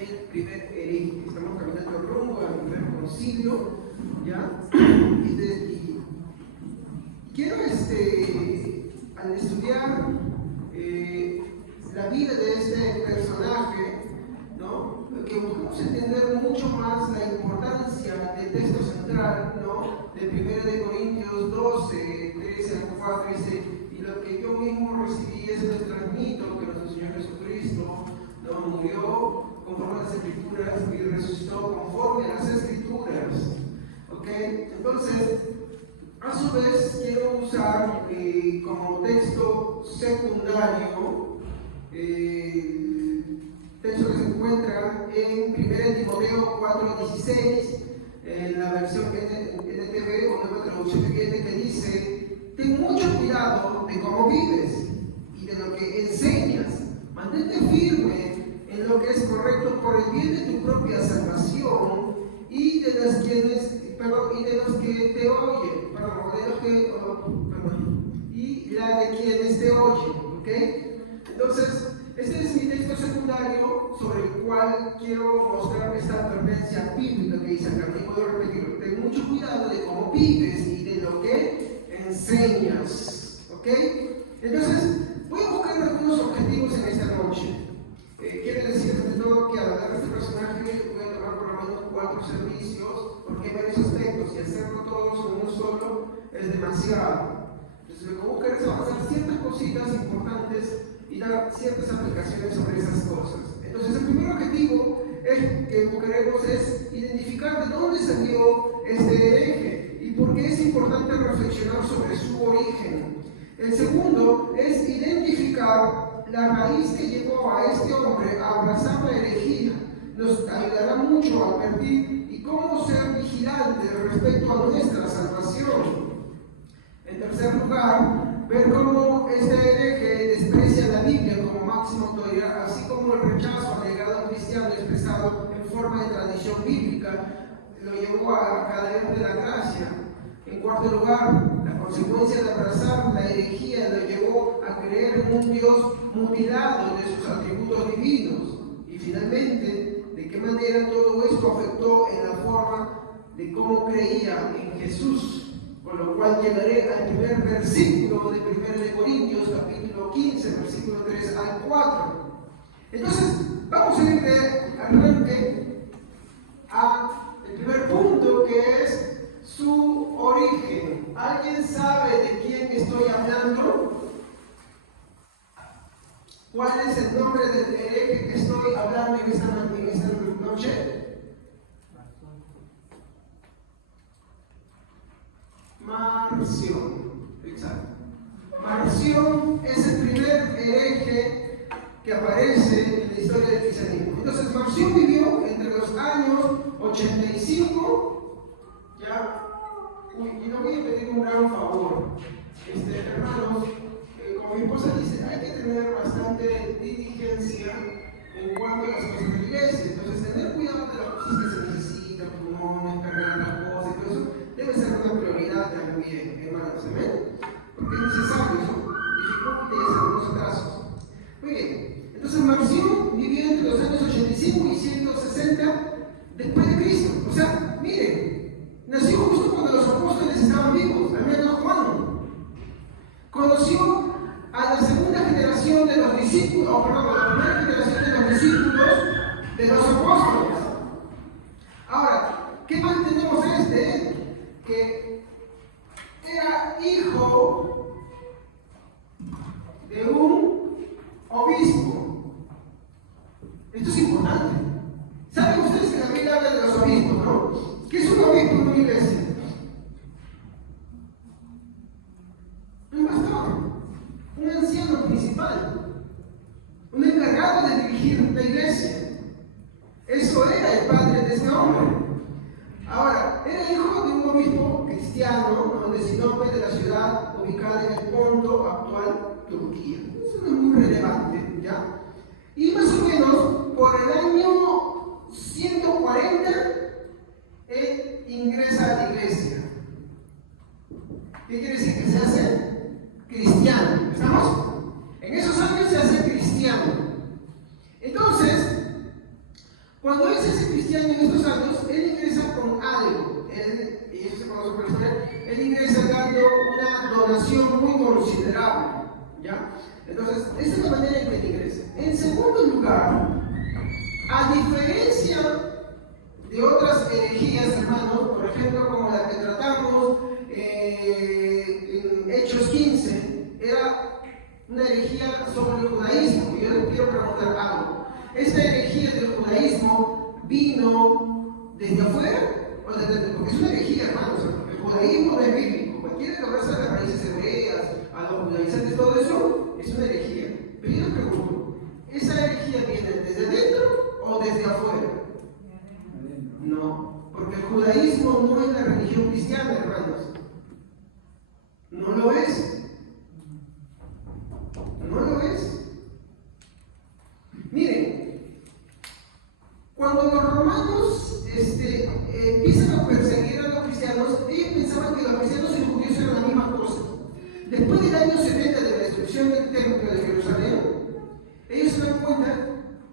el primer hereje. Estamos caminando rumbo al primer concilio, ¿ya? Y quiero, al estudiar la vida de este personaje, ¿no? Que buscamos entender mucho más la importancia del texto central, ¿no? De 1 Corintios 12, 13 al 4, dice, y lo que yo mismo recibí es les transmito, que nuestro Señor Jesucristo, ¿no? Murió conforme a las Escrituras y resucitó conforme a las Escrituras. ¿Ok? Entonces, a su vez, quiero usar como texto secundario texto que se encuentra en 1 Timoteo 4:16, en la versión NTV o nueva traducción viviente, que dice: ten mucho cuidado de cómo vives y de lo que enseñas. Mantente firme en lo que es correcto por el bien de tu propia salvación y de los que te oyen, y la de quienes te oyen. ¿Ok? Entonces, este es mi texto secundario sobre el cual quiero mostrar esta advertencia bíblica que dice acá. Y puedo repetirlo: ten mucho cuidado de cómo vives y de lo que enseñas. ¿Ok? Entonces, voy a buscar algunos objetivos en esta noche. Quiero decir ante todo que al hablar de este personaje voy a tomar por lo menos 4 servicios, porque hay varios aspectos y hacerlo todos en uno solo es demasiado. Entonces, lo que voy a buscar es avanzar ciertas cositas importantes y dar ciertas aplicaciones sobre esas cosas. Entonces, el primer objetivo que buscaremos es identificar de dónde salió este hereje y por qué es importante reflexionar sobre su origen. El segundo es identificar la raíz que llevó a este hombre a abrazar la herejía. Nos ayudará mucho a advertir y cómo ser vigilantes respecto a nuestra salvación. En tercer lugar, ver cómo este hereje desprecia la Biblia como máxima autoridad, así como el rechazo al legado cristiano expresado en forma de tradición bíblica lo llevó a caer de la gracia. En cuarto lugar, la consecuencia de abrazar la herejía lo llevó a creer en un Dios mutilado de sus atributos divinos. Y finalmente, de qué manera todo esto afectó en la forma de cómo creía en Jesús. Con lo cual llegaré al primer versículo de 1 Corintios, capítulo 15, versículo 3 al 4. Entonces, vamos a ir de arranque al primer punto, que es su origen. ¿Alguien sabe de quién estoy hablando? ¿Cuál es el nombre del hereje que estoy hablando en esta noche? Marción. Exacto. Marción es el primer hereje que aparece en la historia del cristianismo. Entonces, Marción vivió entre los años 85, ¿ya? Y le voy a pedir un gran favor, hermanos, como mi esposa dice, hay que tener bastante diligencia en cuanto a las cosas de la iglesia. Entonces, tener cuidado de las cosas que se necesitan, pulmones, cargar las cosas y todo eso, debe ser una prioridad también, hermanos, ¿amén? Porque es necesario, eso dificulta en algunos casos. Muy bien, entonces Marción vivió entre los años 85 y 160 después de Cristo. O sea, miren, nació justo cuando los apóstoles estaban vivos, al menos Juan. Conoció a la segunda generación de los discípulos, a la primera generación de los discípulos de los apóstoles. Ahora, ¿qué más tenemos de él? Que era hijo de un obispo. Esto es importante. ¿Saben ustedes que la Biblia habla de los obispos, no? ¿Qué es un obispo en una iglesia? Un pastor, un anciano principal, un encargado de dirigir la iglesia. Eso era el padre de este hombre. Ahora, era hijo de un obispo cristiano, donde Sinope, de la ciudad ubicada en el Ponto, actual Turquía. Eso no es muy relevante, ¿ya? Y más o menos por el año 140, él ingresa a la iglesia. ¿Qué quiere decir? Que se hace cristiano. ¿Estamos? En esos años se hace cristiano. Entonces, Cuando él se hace cristiano en estos años, él ingresa con algo. Y eso se conoce por la historia. Él ingresa dando una donación muy considerable. ¿Ya? Entonces, esa es la manera en que él ingresa. En segundo lugar, a diferencia de otras herejías, hermanos, por ejemplo, como la que tratamos en Hechos 15, era una herejía sobre el judaísmo. Y yo les quiero preguntar algo. ¿Esta herejía del judaísmo vino desde afuera o desde dentro? Porque es una herejía, hermanos. El judaísmo no es bíblico. Cualquiera que abraza las raíces hebreas, a los judaizantes, todo eso es una herejía. Pero yo les pregunto, ¿esa herejía viene desde dentro o desde afuera? No, porque el judaísmo no es la religión cristiana, hermanos. No lo es. No lo es. Miren, cuando los romanos empiezan a perseguir a los cristianos, ellos pensaban que los cristianos y los judíos eran la misma cosa. Después del año 70 de la destrucción del templo de Jerusalén, ellos se dan cuenta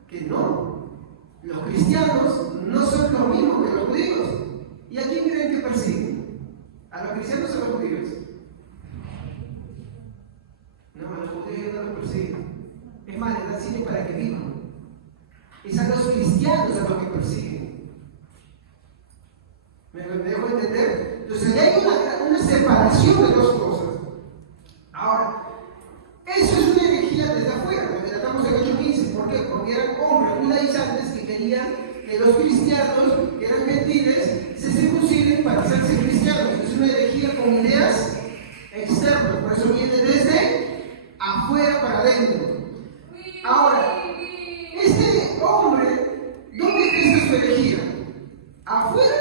que no, los cristianos no son lo mismo que los judíos. ¿Y a quién creen que persiguen? ¿A los cristianos o a los judíos? No, a los judíos no los persiguen. Es más, les dan sitio para que vivan. Es a los cristianos a los que persiguen. ¿Me dejo entender? Entonces, hay una separación de dos cosas. Ahora, eso es una herejía desde afuera, lo que tratamos en Hechos 15. ¿Por qué? Porque eran hombres judaizantes que querían que los cristianos, que eran gentiles, se circunciden para hacerse cristianos. Es una herejía con ideas externas, por eso viene desde afuera para adentro. Ahora, este hombre, ¿dónde está su herejía? ¿Afuera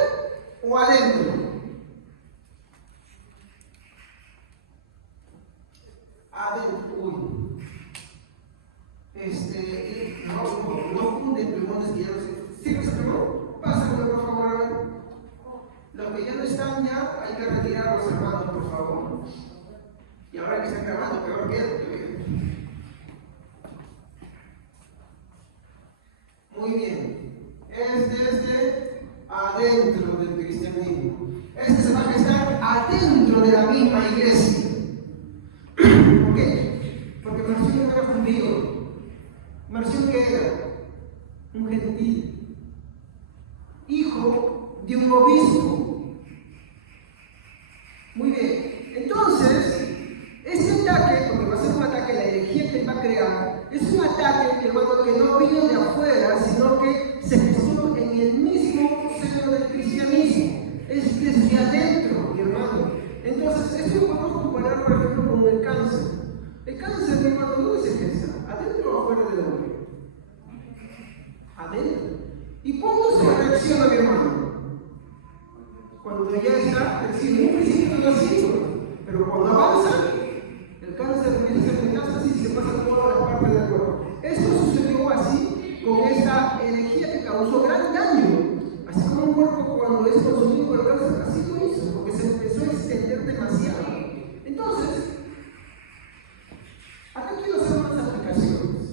o adentro? Adentro. Uy. No funden plumones que ya no sé. ¿Sí ese plumón? Pásamelo, por favor, a ver. Los que ya no están ya, hay que retirarlos, hermanos, por favor. Y ahora que están grabando, peor queda. Muy bien. Adentro del cristianismo. Se va a estar adentro de la misma iglesia. ¿Por qué? Porque Marción no era judío. Marción, ¿qué era? Un gentil. Hijo de un obispo. Muy bien. Entonces, ese ataque, porque va a ser un ataque, la herejía que él va a crear, es un ataque, hermano, que no vino de afuera, sino que se gestó en el mismo seno del cristianismo. Es desde adentro, mi hermano. Entonces, esto lo podemos comparar, por ejemplo, con el cáncer. El cáncer, mi hermano, ¿dónde se gesta? ¿Adentro o afuera del hombre? Adentro. ¿Y cuándo se reacciona, mi hermano? Cuando ya está, en un principio no así, pero cuando avanza, el cáncer empieza a hacer metástasis y se pasa a toda la parte del cuerpo. Esto sucedió así con esta herejía que causó gran daño. Así como un cuerpo cuando es consumido por el cáncer, así lo hizo, porque se empezó a extender demasiado. Entonces, acá quiero hacer unas aplicaciones.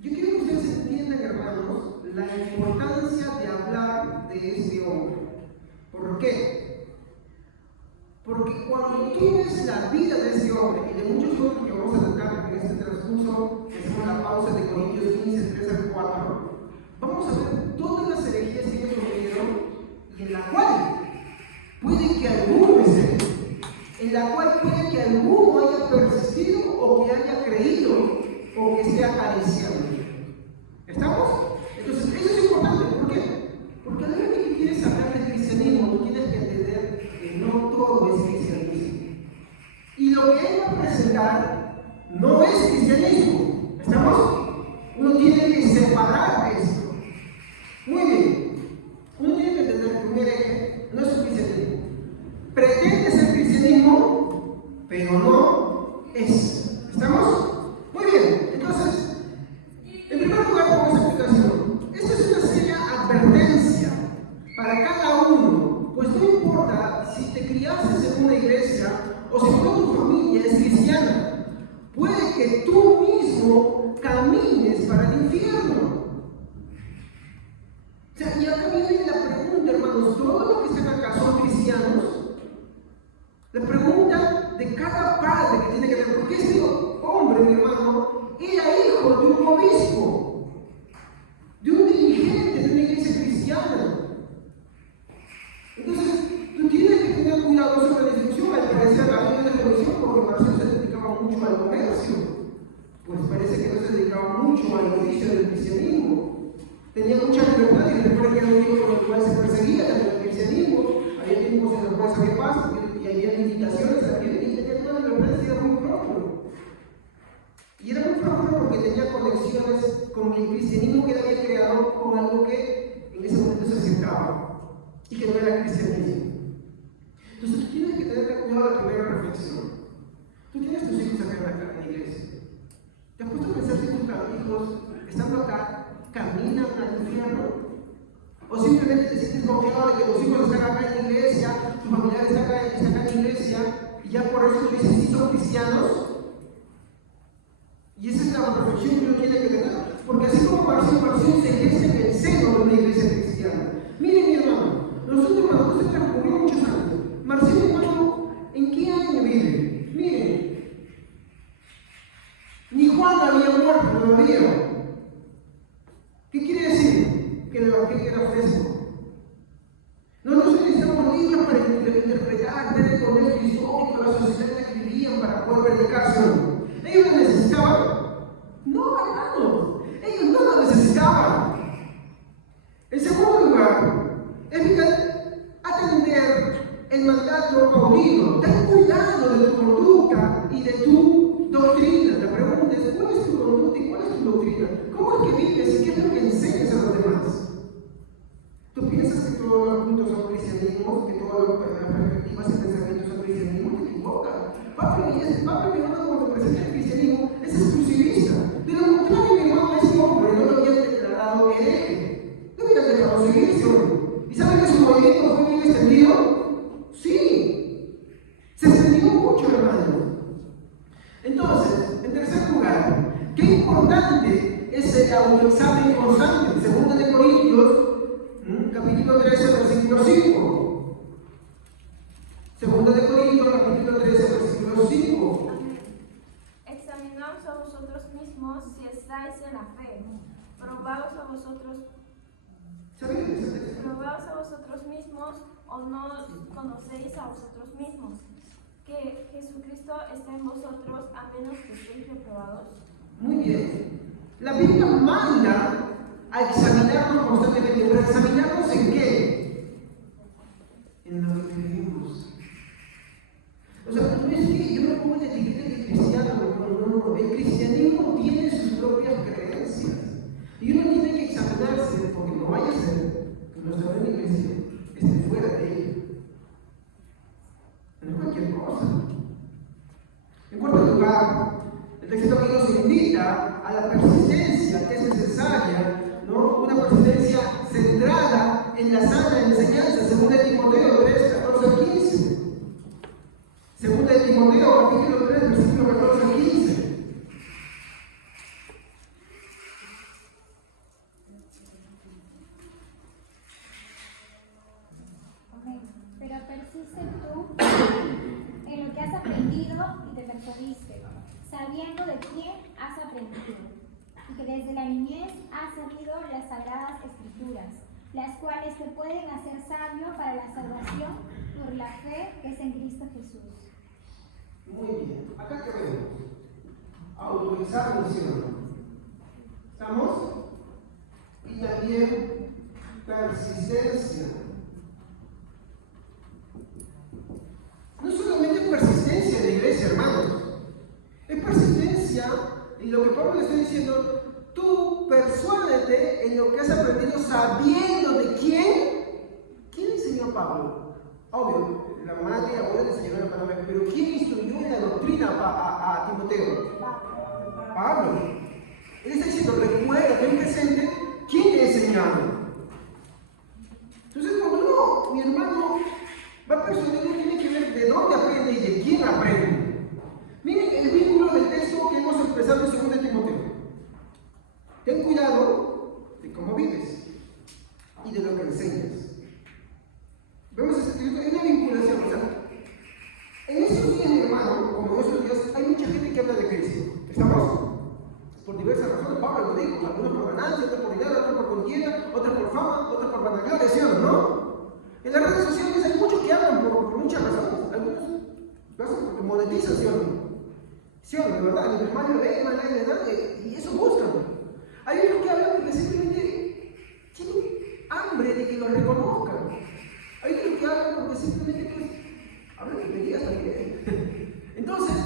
Yo quiero que ustedes entiendan, hermanos, la importancia de hablar de ese hombre. ¿Por qué? Porque cuando tú ves la vida de ese hombre y de muchos otros que vamos a tratar en este transcurso, que hacemos la pausa de Corintios 15, 3 al 4, vamos a ver todas las herejías que ellos cometieron y en la cual puede que alguno esté, en la cual puede que alguno haya persistido o que haya creído o que esté acariciando. ¿Estamos? Entonces, eso es importante. ¿Por qué? Porque a la hora que tú quieres hablar del cristianismo, tú tienes que entender que no todo es cristianismo. Y lo que él va a presentar no es cristianismo. ¿Estamos? Uno tiene que mucho al inicio del cristianismo. Tenía mucha libertad y recuerda que era un libro con el cual se perseguía dentro del cristianismo. Había tiempos en los cuales había paz y había limitaciones también, y tenía toda la libertad y era muy próspero. Y era muy próspero porque tenía conexiones con el cristianismo que él había creado con algo que en ese momento se acercaba y que no era cristianismo. Entonces tú tienes que tener cuidado de la primera reflexión. Tú tienes tus hijos acá en la iglesia. ¿Te has puesto a pensar si tus hijos, estando acá, caminan al infierno? ¿O simplemente te sientes confiado de que tus hijos están acá en la iglesia, tu familiar está acá en la iglesia, y ya por eso tú dices, sí, son cristianos? Y esa es la reflexión que uno tiene que tener. Porque así como Marción se ejerce en el seno de una iglesia cristiana. Miren, mi hermano, nosotros cuando nosotros transcurrimos muchos años, Marción, hermano, ¿en qué año vive? Miren, ni Juan había muerto todavía. ¿Qué quiere decir? Que el evangelio era fresco. Nosotros necesitamos libros para interpretar, ver el contexto histórico, la sociedad en la que vivían para poder predicarse. ¿Ellos lo necesitaban? No, hermanos, ellos no lo necesitaban. En segundo lugar, es atender el mandato paulino. Ten cuidado de tu conducta y de tu doctrina. La pregunta es, ¿cuál es tu conducta y cuál es tu doctrina? ¿Cómo es que vives y qué es lo que enseñas a los demás? ¿Tú piensas que todos los puntos son cristianismo, que todas las perspectivas y pensamientos son cristianismo? Te equivocas. Pablo, mi hermano, cuando presenta el cristianismo, es exclusivista. De lo contrario, mi hermano, ese hombre no lo habían declarado hereje. No hubieran dejado seguirse. ¿Y saben que su movimiento fue bien extendido? Sí. Se extendió mucho, hermano. Entonces, en tercer lugar, qué importante es el autoexamen constante. Segunda de Corintios, capítulo 13, versículo 5. Segunda de Corintios, capítulo 13, versículo 5. Examinaos a vosotros mismos si estáis en la fe. Probaos a vosotros mismos, o no conocéis a vosotros mismos, que Jesucristo está en vosotros, a menos que estéis reprobados. Muy bien. La Biblia manda a examinarnos constantemente, pero ¿examinarnos en qué? En lo que creemos. O sea, no es que yo me pongo la etiqueta de cristiano, no. El cristianismo tiene sus propias creencias. Y uno tiene que examinarse, porque no vaya a ser que nuestra fe de iglesia esté fuera de ella. No es cualquier cosa. En cuarto lugar, el texto que nos invita a la persistencia que es necesaria, ¿no? Una persistencia centrada en la sana enseñanza, según Timoteo 3, 14 al 15. Segunda de Timoteo, capítulo 3, versículo 14 al 15. Pero persiste tú en lo que has aprendido y te persuadiste, sabiendo de quién has aprendido, y que desde la niñez has sabido las sagradas escrituras, las cuales te pueden hacer sabio para la salvación por la fe que es en Cristo Jesús. Muy bien, acá que vemos autoexamen, ¿sí o no? ¿Estamos? Y también persistencia. No solamente persistencia en la iglesia, hermanos, es persistencia en lo que Pablo le está diciendo. Tú persuádete en lo que has aprendido sabiendo de quién. ¿Quién enseñó a Pablo? Obvio, la madre y abuela le enseñaron la palabra, pero ¿quién instruyó en la doctrina a Timoteo? Pablo. Él está diciendo, recuerda, ten presente quién te ha enseñado. Entonces, cuando uno, mi hermano, va a persuadir, uno tiene que ver de dónde aprende y de quién aprende. Miren el vínculo del texto que hemos expresado en 2 Timoteo. Ten cuidado de cómo vives y de lo que enseñas. Vemos hay una vinculación. O sea, en estos días, mi hermano, como en estos días, hay mucha gente que habla de Cristo. ¿Estamos? Por diversas razones. Pablo lo dijo: algunos por ganancia, otros por dinero, otros por contienda, otros por fama, otros por vanagloria, ¿sí o no? En las redes sociales hay muchos que hablan por muchas razones. Algunos lo hacen porque monetizan, ¿sí o no? ¿Sí o no? De verdad, el hermano ve, y eso buscan. Hay otros que hablan porque simplemente tienen hambre de que lo reconozcan. Hay otros que hablan porque simplemente pues, hablan de mentiras también. Entonces,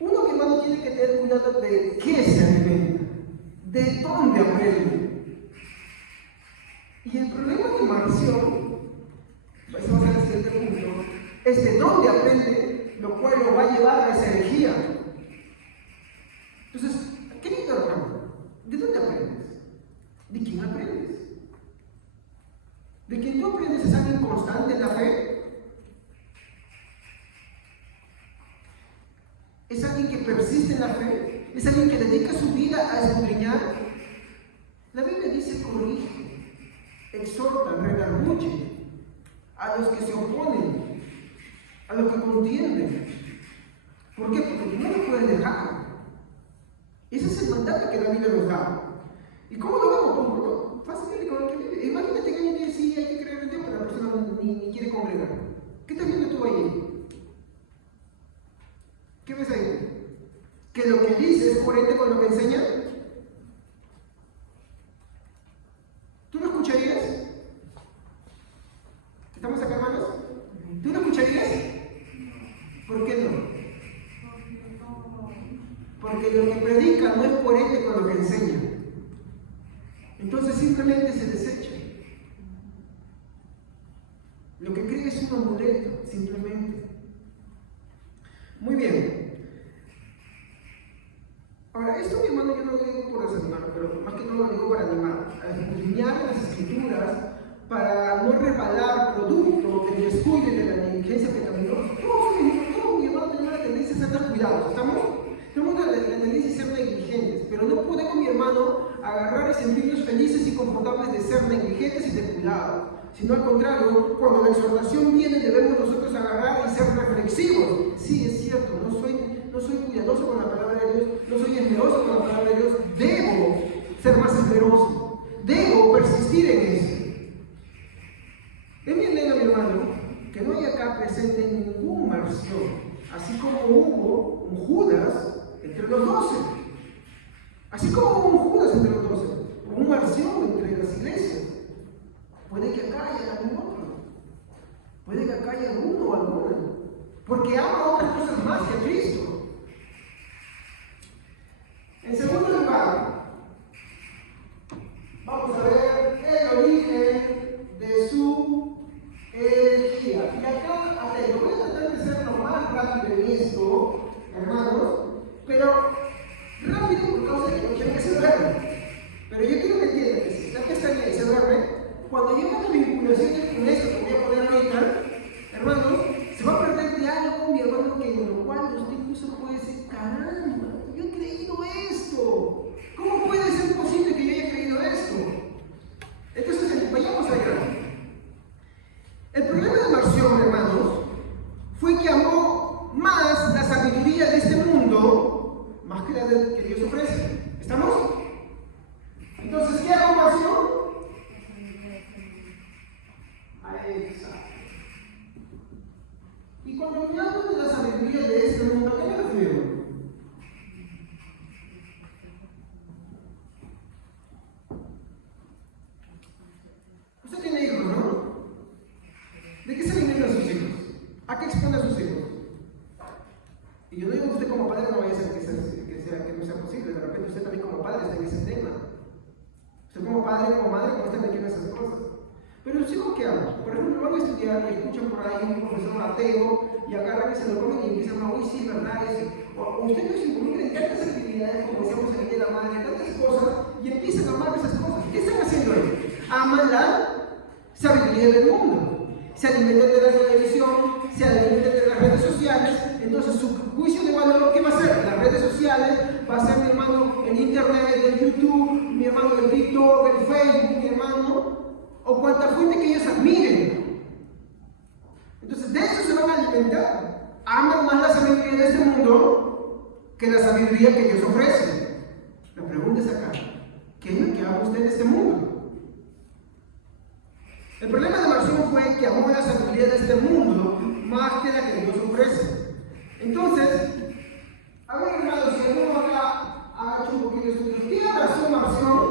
uno, mi hermano, tiene que tener cuidado de qué se alimenta, de dónde aprende. Y el problema de Marción, pasamos al siguiente punto, es de dónde aprende, lo cual lo va a llevar a esa herejía. Entonces, ¿qué me interrogamos? ¿De dónde aprendes? ¿De quién aprendes? ¿De quién tú aprendes? ¿Es alguien constante en la fe? ¿Es alguien que persiste en la fe? ¿Es alguien que dedica su vida a escudriñar? La Biblia dice corrige, exhorta, redarguye a los que se oponen, a los que contienden. ¿Por qué? Porque tú no lo puedes dejar. Ese es el mandato que la Biblia nos da. ¿Y cómo lo vemos? Bueno, fácilmente con lo que vive. Imagínate que alguien dice, sí, hay que creer en Dios, pero la persona ni quiere congregar. ¿Qué estás viendo tú ahí? ¿Qué ves ahí? ¿Que lo que dice es coherente con lo que enseña? ¿Tú lo escucharías? ¿Estamos acá, hermanos? ¿Tú lo escucharías? ¿Por qué no? Porque lo que predica no es coherente con lo que enseña. Entonces simplemente se desecha. Lo que cree es un amuleto, simplemente. Muy bien. Ahora, esto, mi hermano, yo no lo digo por desanimar, pero más que todo lo digo para animar, a escudriñar las escrituras para no resbalar producto del descuido y de la negligencia pecaminosa. Todos, mi hermano, tenemos la tendencia a ser descuidados, ¿estamos? Tenemos la tendencia a ser negligentes, pero no podemos, mi hermano, agarrar y sentirnos felices y confortables de ser negligentes y descuidados, sino al contrario, cuando la exhortación viene debemos nosotros agarrar y ser reflexivos. Sí, es cierto, no soy cuidadoso con la palabra de Dios, no soy esmeroso con la palabra de Dios, debo ser más esmeroso, debo persistir en eso. Es mi anhelo, mi hermano, que no haya acá presente ningún Marción, así como hubo un Judas entre los 12. Así como hubo un Judas entre los 12, hubo un Marción entre las iglesias. Puede que acá haya algún otro, puede que acá haya alguno o alguna, porque ama otras cosas más que a Cristo. En segundo lugar, vamos a ver el origen de su herejía. Y acá, voy a tratar de ser lo más rápido en esto, hermanos, pero rápido por causa de que no quiero que se duerme. Pero yo quiero que entiendan que si está que está bien y se duerme, cuando yo haga vinculaciones con esto que voy a poner ahorita, hermanos, se va a perder de algo, mi hermano, que en lo cual usted incluso puede decir, caramba, yo he creído esto. ¿Cómo puede ser posible que yo haya creído esto? Entonces, vayamos allá. El problema de Marción, hermanos, fue que amó más la sabiduría de este mundo, más que la que Dios ofrece. ¿Estamos? Entonces, ¿qué amó Marción? Exacto. Y cuando me hablo de la sabiduría de este mundo, ¿a qué me refiero? Usted tiene hijos, ¿no? ¿De qué se alimentan sus hijos? ¿A qué expone a sus hijos? Y yo no digo que usted como padre no vaya a ser que no sea posible, de repente usted también como padre está en ese tema. Usted como padre, como madre, no está metiendo en esas cosas. Pero los hijos que hagan, por ejemplo, van a estudiar y escuchan por ahí un profesor ateo y agarran y se lo comen y empiezan a decir, sí, verdad, o usted no se involucra en tantas actividades como decíamos el día de la madre, tantas cosas, y empiezan a amar esas cosas. ¿Qué están haciendo ellos? Aman la sabiduría del mundo. Se alimentan de la televisión, se alimentan de las redes sociales, entonces su juicio de valor, ¿qué va a ser? Las redes sociales, va a ser, mi hermano, el internet, el YouTube, mi hermano, el TikTok, el Facebook, mi hermano, o cuanta fuente que ellos admiren. Entonces, de eso se van a alimentar. Aman más la sabiduría de este mundo que la sabiduría que Dios ofrece. La pregunta es acá, ¿qué es lo que ama usted de este mundo? El problema de Marción fue que amó la sabiduría de este mundo más que la que Dios ofrece. Entonces, a ver, hermanos, si alguno acá ha hecho un poquito de estudio, ¿qué abrazó Marción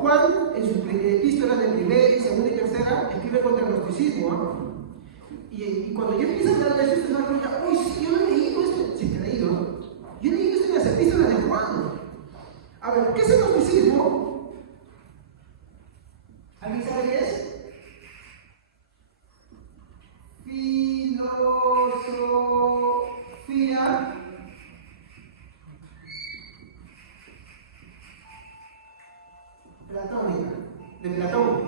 Juan, en sus epístolas de primera y segunda y tercera, escribe contra el gnosticismo, ¿no? Y cuando yo empiezo a hablar de eso, ustedes van a preguntar, uy, sí, yo no he leído esto. Sí, te he leído, ¿no? Yo he leído esto en las epístolas de Juan. A ver, ¿qué es el gnosticismo? ¿Alguien sabe qué es? Filosofía platónica, de Platón.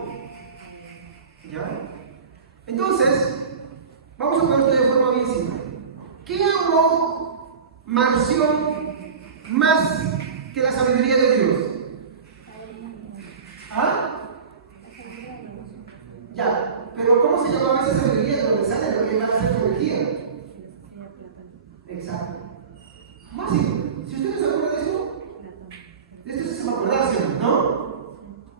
¿Ya? Entonces, vamos a poner esto de forma bien simple. ¿Qué amó Marción más que la sabiduría de Dios? ¿Ah? Ya, pero ¿cómo se llamaba esa sabiduría de donde sale lo que va a ser teología? Exacto. Más simple. Si usted no se acuerda de esto sí se va a acordarse, ¿no?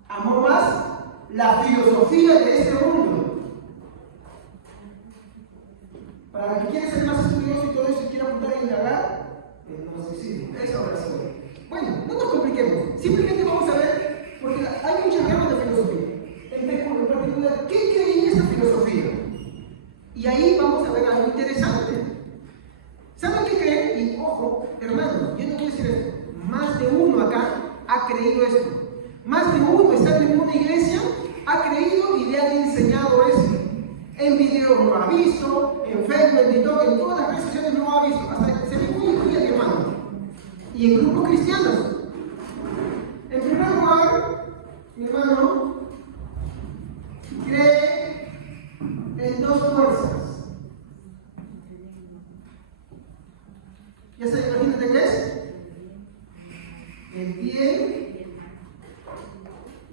Amó más la filosofía de este mundo. Para el que quiere ser más estudioso y todo eso y quiere apuntar e indagar, no sé si esa oración. Bueno, no nos compliquemos. Simplemente vamos a ver, porque hay muchas ramas de filosofía. En particular, ¿qué cree en esta filosofía? Y ahí vamos a ver algo interesante. ¿Saben qué creen? Y ojo, hermano, yo no quiero decir esto. Más de uno acá ha creído esto. Más de uno estando en una iglesia ha creído y le han enseñado eso. En videos lo ha visto, en Facebook, en TikTok, en todas las redes sociales lo ha visto. Hasta se ve muy mi hermano. Y en grupos cristianos. En primer lugar, mi hermano cree en dos fuerzas. ¿Ya se imaginan de qué es? El bien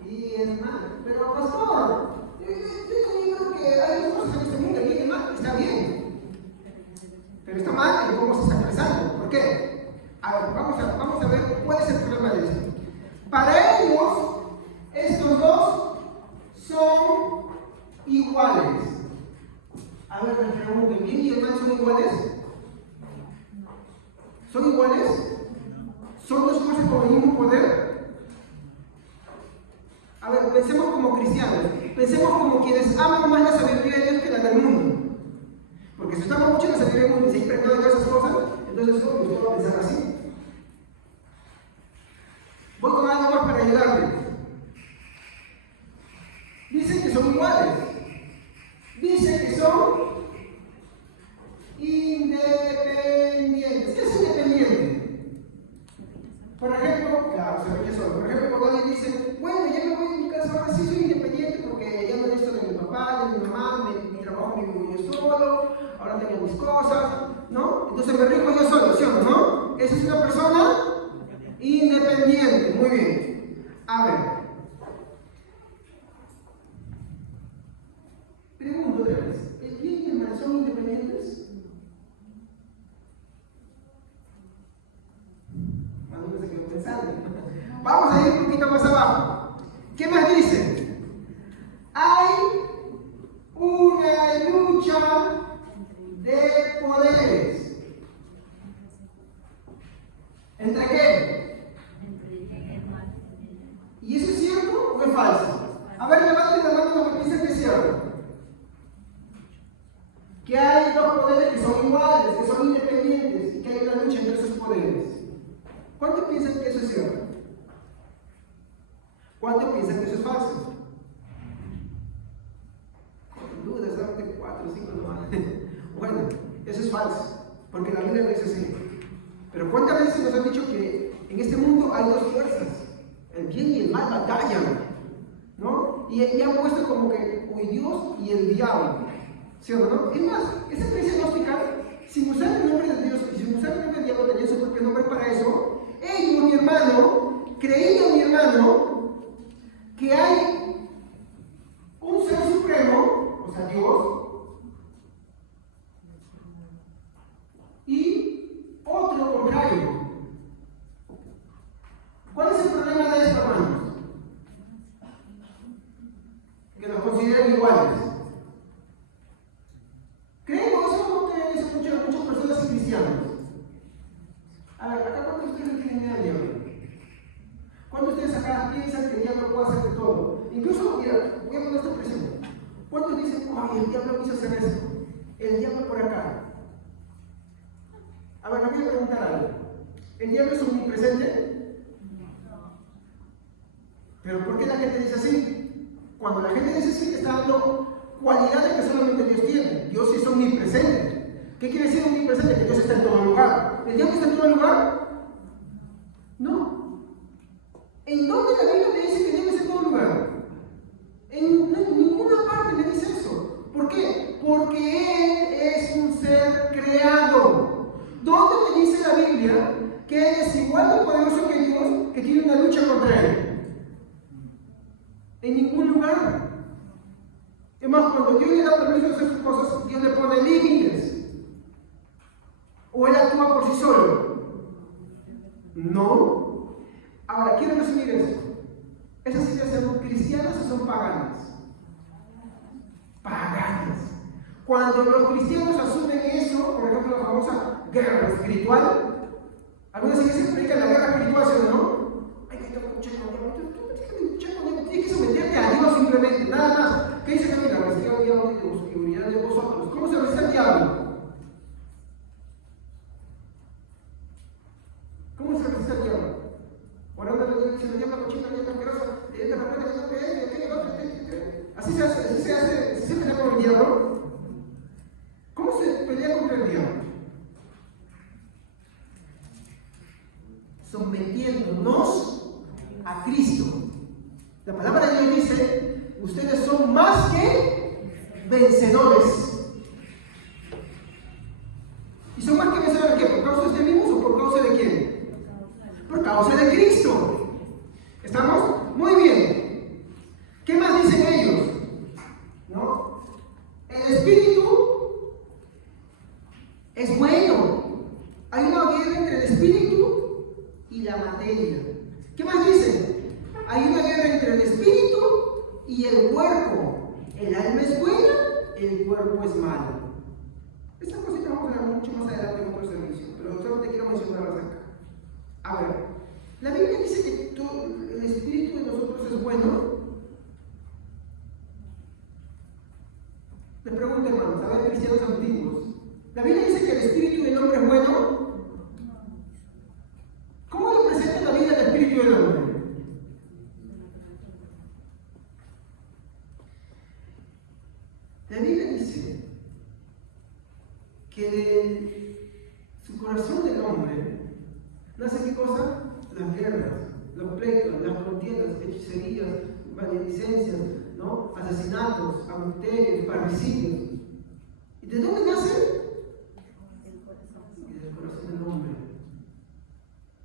y el mal. Pero pastor, yo también creo que hay dos cosas en este mundo, el bien y el mal. Está bien. Pero está mal en cómo se está expresando. ¿Por qué? A ver, vamos a ver cuál es el problema de esto. Para ellos, estos dos son iguales. A ver, me pregunto, ¿el bien y el mal son iguales? ¿Son iguales? ¿Son dos fuerzas con el mismo poder? A ver, pensemos como cristianos. Pensemos como quienes aman más la sabiduría de Dios que la del mundo. Porque si usamos mucho la sabiduría del mundo y se impregnó de todas esas cosas, entonces usted va a pensar así. Voy con algo más para ayudarle. Dicen que son iguales. Dicen que son independientes. ¿Qué es independiente? Por ejemplo, claro, se ve que son. Por ejemplo, cuando alguien dice, bueno, ya me voy a mi casa, ahora sí soy independiente porque ya no necesito de mi papá, de mi mamá, mi trabajo me vivo yo solo, ahora tengo mis cosas, ¿no? Entonces me rijo yo solo, ¿sí o no? Esa es una persona independiente. Muy bien. A ver. Pregunto otra vez. ¿El bien y el mal son independientes? Cuando se quedó pensando. Vamos a ir un poquito más abajo. ¿Qué más dice? Hay una lucha de poderes. ¿Entre qué? ¿Y eso es cierto o es falso? A ver, levanten la mano los que piensan que es cierto. Que hay dos poderes que son iguales, que son independientes y que hay una lucha entre esos poderes. ¿Cuántos piensan que eso es cierto? ¿Cuántos piensan que eso es falso? Con dudas, solamente 4 o 5 nomás. Bueno, eso es falso, porque la Biblia no dice así. Pero ¿cuántas veces nos han dicho que en este mundo hay dos fuerzas? El bien y el mal batallan, ¿no? Y han puesto como que Dios y el diablo, ¿sí o no? Es más, esa iglesia gnóstica, sin usar el nombre de Dios y sin usar el nombre del diablo, tenía su propio nombre para eso. Ellos, mi hermano, creían, mi hermano, que hay un ser supremo, o sea, Dios, y otro contrario. ¿Cuál es el problema de esto, hermanos? Que nos consideran iguales. Creemos eso, no creen eso muchas personas y cristianos. A ver, acá ¿cuántos de ustedes tienen miedo al diablo? ¿Cuántos de ustedes acá piensan que el diablo puede hacer Incluso, mira, voy a poner esta presión. ¿Cuántos dicen, ay, el diablo quiso hacer eso? El diablo por acá. A ver, me voy a preguntar algo. ¿El diablo es omnipresente? ¿Pero por qué la gente dice así? Cuando la gente dice así, está dando cualidades que solamente Dios tiene. Dios es omnipresente. ¿Qué quiere decir omnipresente? Que Dios está en todo lugar. ¿El diablo está en todo lugar? No. ¿En dónde la Biblia me dice que Dios está en todo lugar? En ninguna parte me dice eso. ¿Por qué? Porque Él es un ser creado. ¿Dónde me dice la Biblia que Él es igual de poderoso que Dios, que tiene una lucha contra Él? En ningún lugar. Es más, cuando Dios le da permiso de hacer sus cosas, Dios le pone límites. ¿O Él actúa por sí solo? No. Ahora, quiero resumir esto. ¿Esas ideas son cristianas o son paganas? Paganas. Cuando los cristianos asumen eso, por ejemplo, la famosa guerra espiritual, algunas iglesias predican la guerra espiritual, ¿sí o no? Hay que estar luchando con Dios. Tú tienes que luchar con Dios, tienes que someterte a Dios simplemente, nada más. ¿Qué dice Camila? Resistir al diablo y huirá de vosotros. ¿Cómo se resiste al diablo? ¿Cómo se resiste al diablo? Orando a Dios, diciendo, diablo, cochina, diablo, asqueroso, así se hace, se pelea con el diablo. ¿Cómo se pelea contra el diablo? Sometiéndonos a Cristo. La palabra de Dios dice, ustedes son más que vencedores. ¿Y son más que vencedores de qué? ¿Por causa de ustedes mismos o por causa de quién? Por causa de Cristo. ¿Estamos? Muy bien. ¿Qué más dicen ellos? ¿No? El espíritu es bueno. Hay una guerra entre el espíritu y la materia. ¿Qué más dicen? Hay una guerra entre el espíritu y el cuerpo. El alma es buena, el cuerpo es malo. Estas cositas vamos a hablar mucho más adelante en otro servicio, pero solamente quiero mencionarlas acá. A ver, la Biblia dice que el espíritu de nosotros es bueno. Les pregunto, hermanos, a ver, cristianos antiguos, ¿la Biblia dice que el espíritu del hombre es bueno? ¿Cómo lo presenta la Biblia el espíritu del hombre? La Biblia dice que de su corazón del hombre nace ¿qué cosa? Las guerras, los pleitos, las contiendas, hechicerías, maledicencias, ¿no? Asesinatos, adulterios, parricidios. ¿Y de dónde nacen? Del corazón del hombre.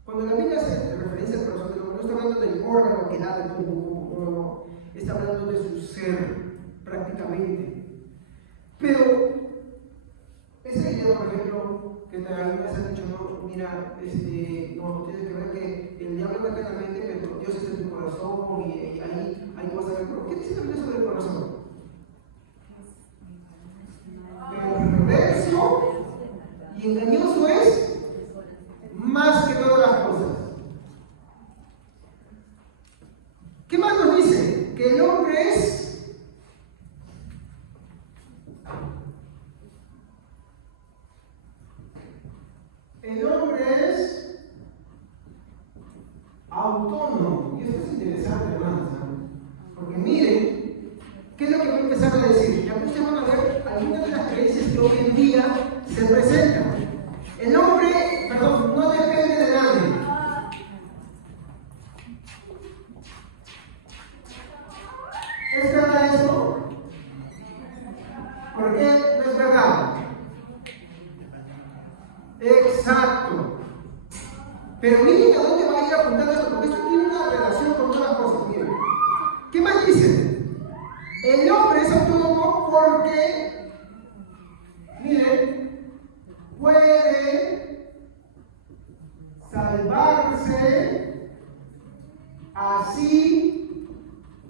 Cuando la Biblia hace referencia al corazón del hombre, no está hablando del órgano que da del no, está hablando de su ser, prácticamente. Pero esa idea, por ejemplo, que alguna vez han dicho, no, mira, no, tienes que ver que el diablo está en la mente, pero Dios está en tu corazón y ahí hay cosas. ¿Qué dice la Biblia sobre el corazón? Perverso y engañoso es más que todas las cosas. ¿Qué más nos dice? Que el hombre es autónomo. Y esto es interesante, hermanos, porque miren, ¿qué es lo que voy a empezar a decir? Ya que ustedes van a ver algunas de las creencias que hoy en día se presentan. El hombre, perdón, no depende de nadie. ¿Es verdad eso? ¿Por qué no es verdad? Exacto. Pero miren a dónde va a ir apuntando esto, porque esto tiene una relación con otras cosas. Miren. ¿Qué más dice? El hombre es autónomo porque, miren, puede salvarse a sí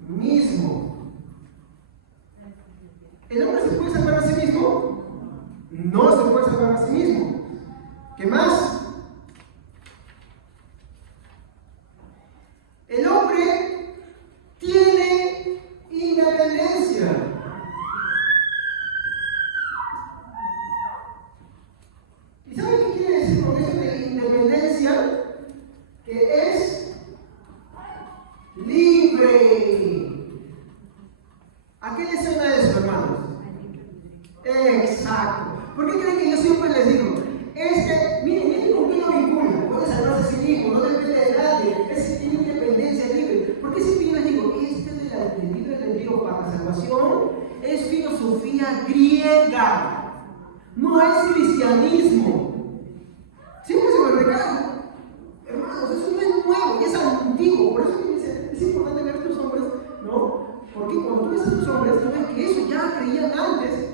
mismo. ¿El hombre se puede salvar a sí mismo? No se puede salvar a sí mismo. ¿Qué más? El hombre tiene ¿A qué les suena eso, hermanos? Exacto. ¿Por qué creen que yo siempre les digo? Miren con qué lo vincula. Puede salvarse a sí mismo, no depende de nadie. Ese tiene independencia libre. ¿Por qué siempre yo les digo? Del libre albedrío para la salvación es filosofía griega. No es cristianismo. Siempre se me recarga. Hermanos, eso no es nuevo, es antiguo. Por eso es importante ver a estos hombres, ¿no? Porque cuando tú ves a estos hombres, tú ves que eso ya creían antes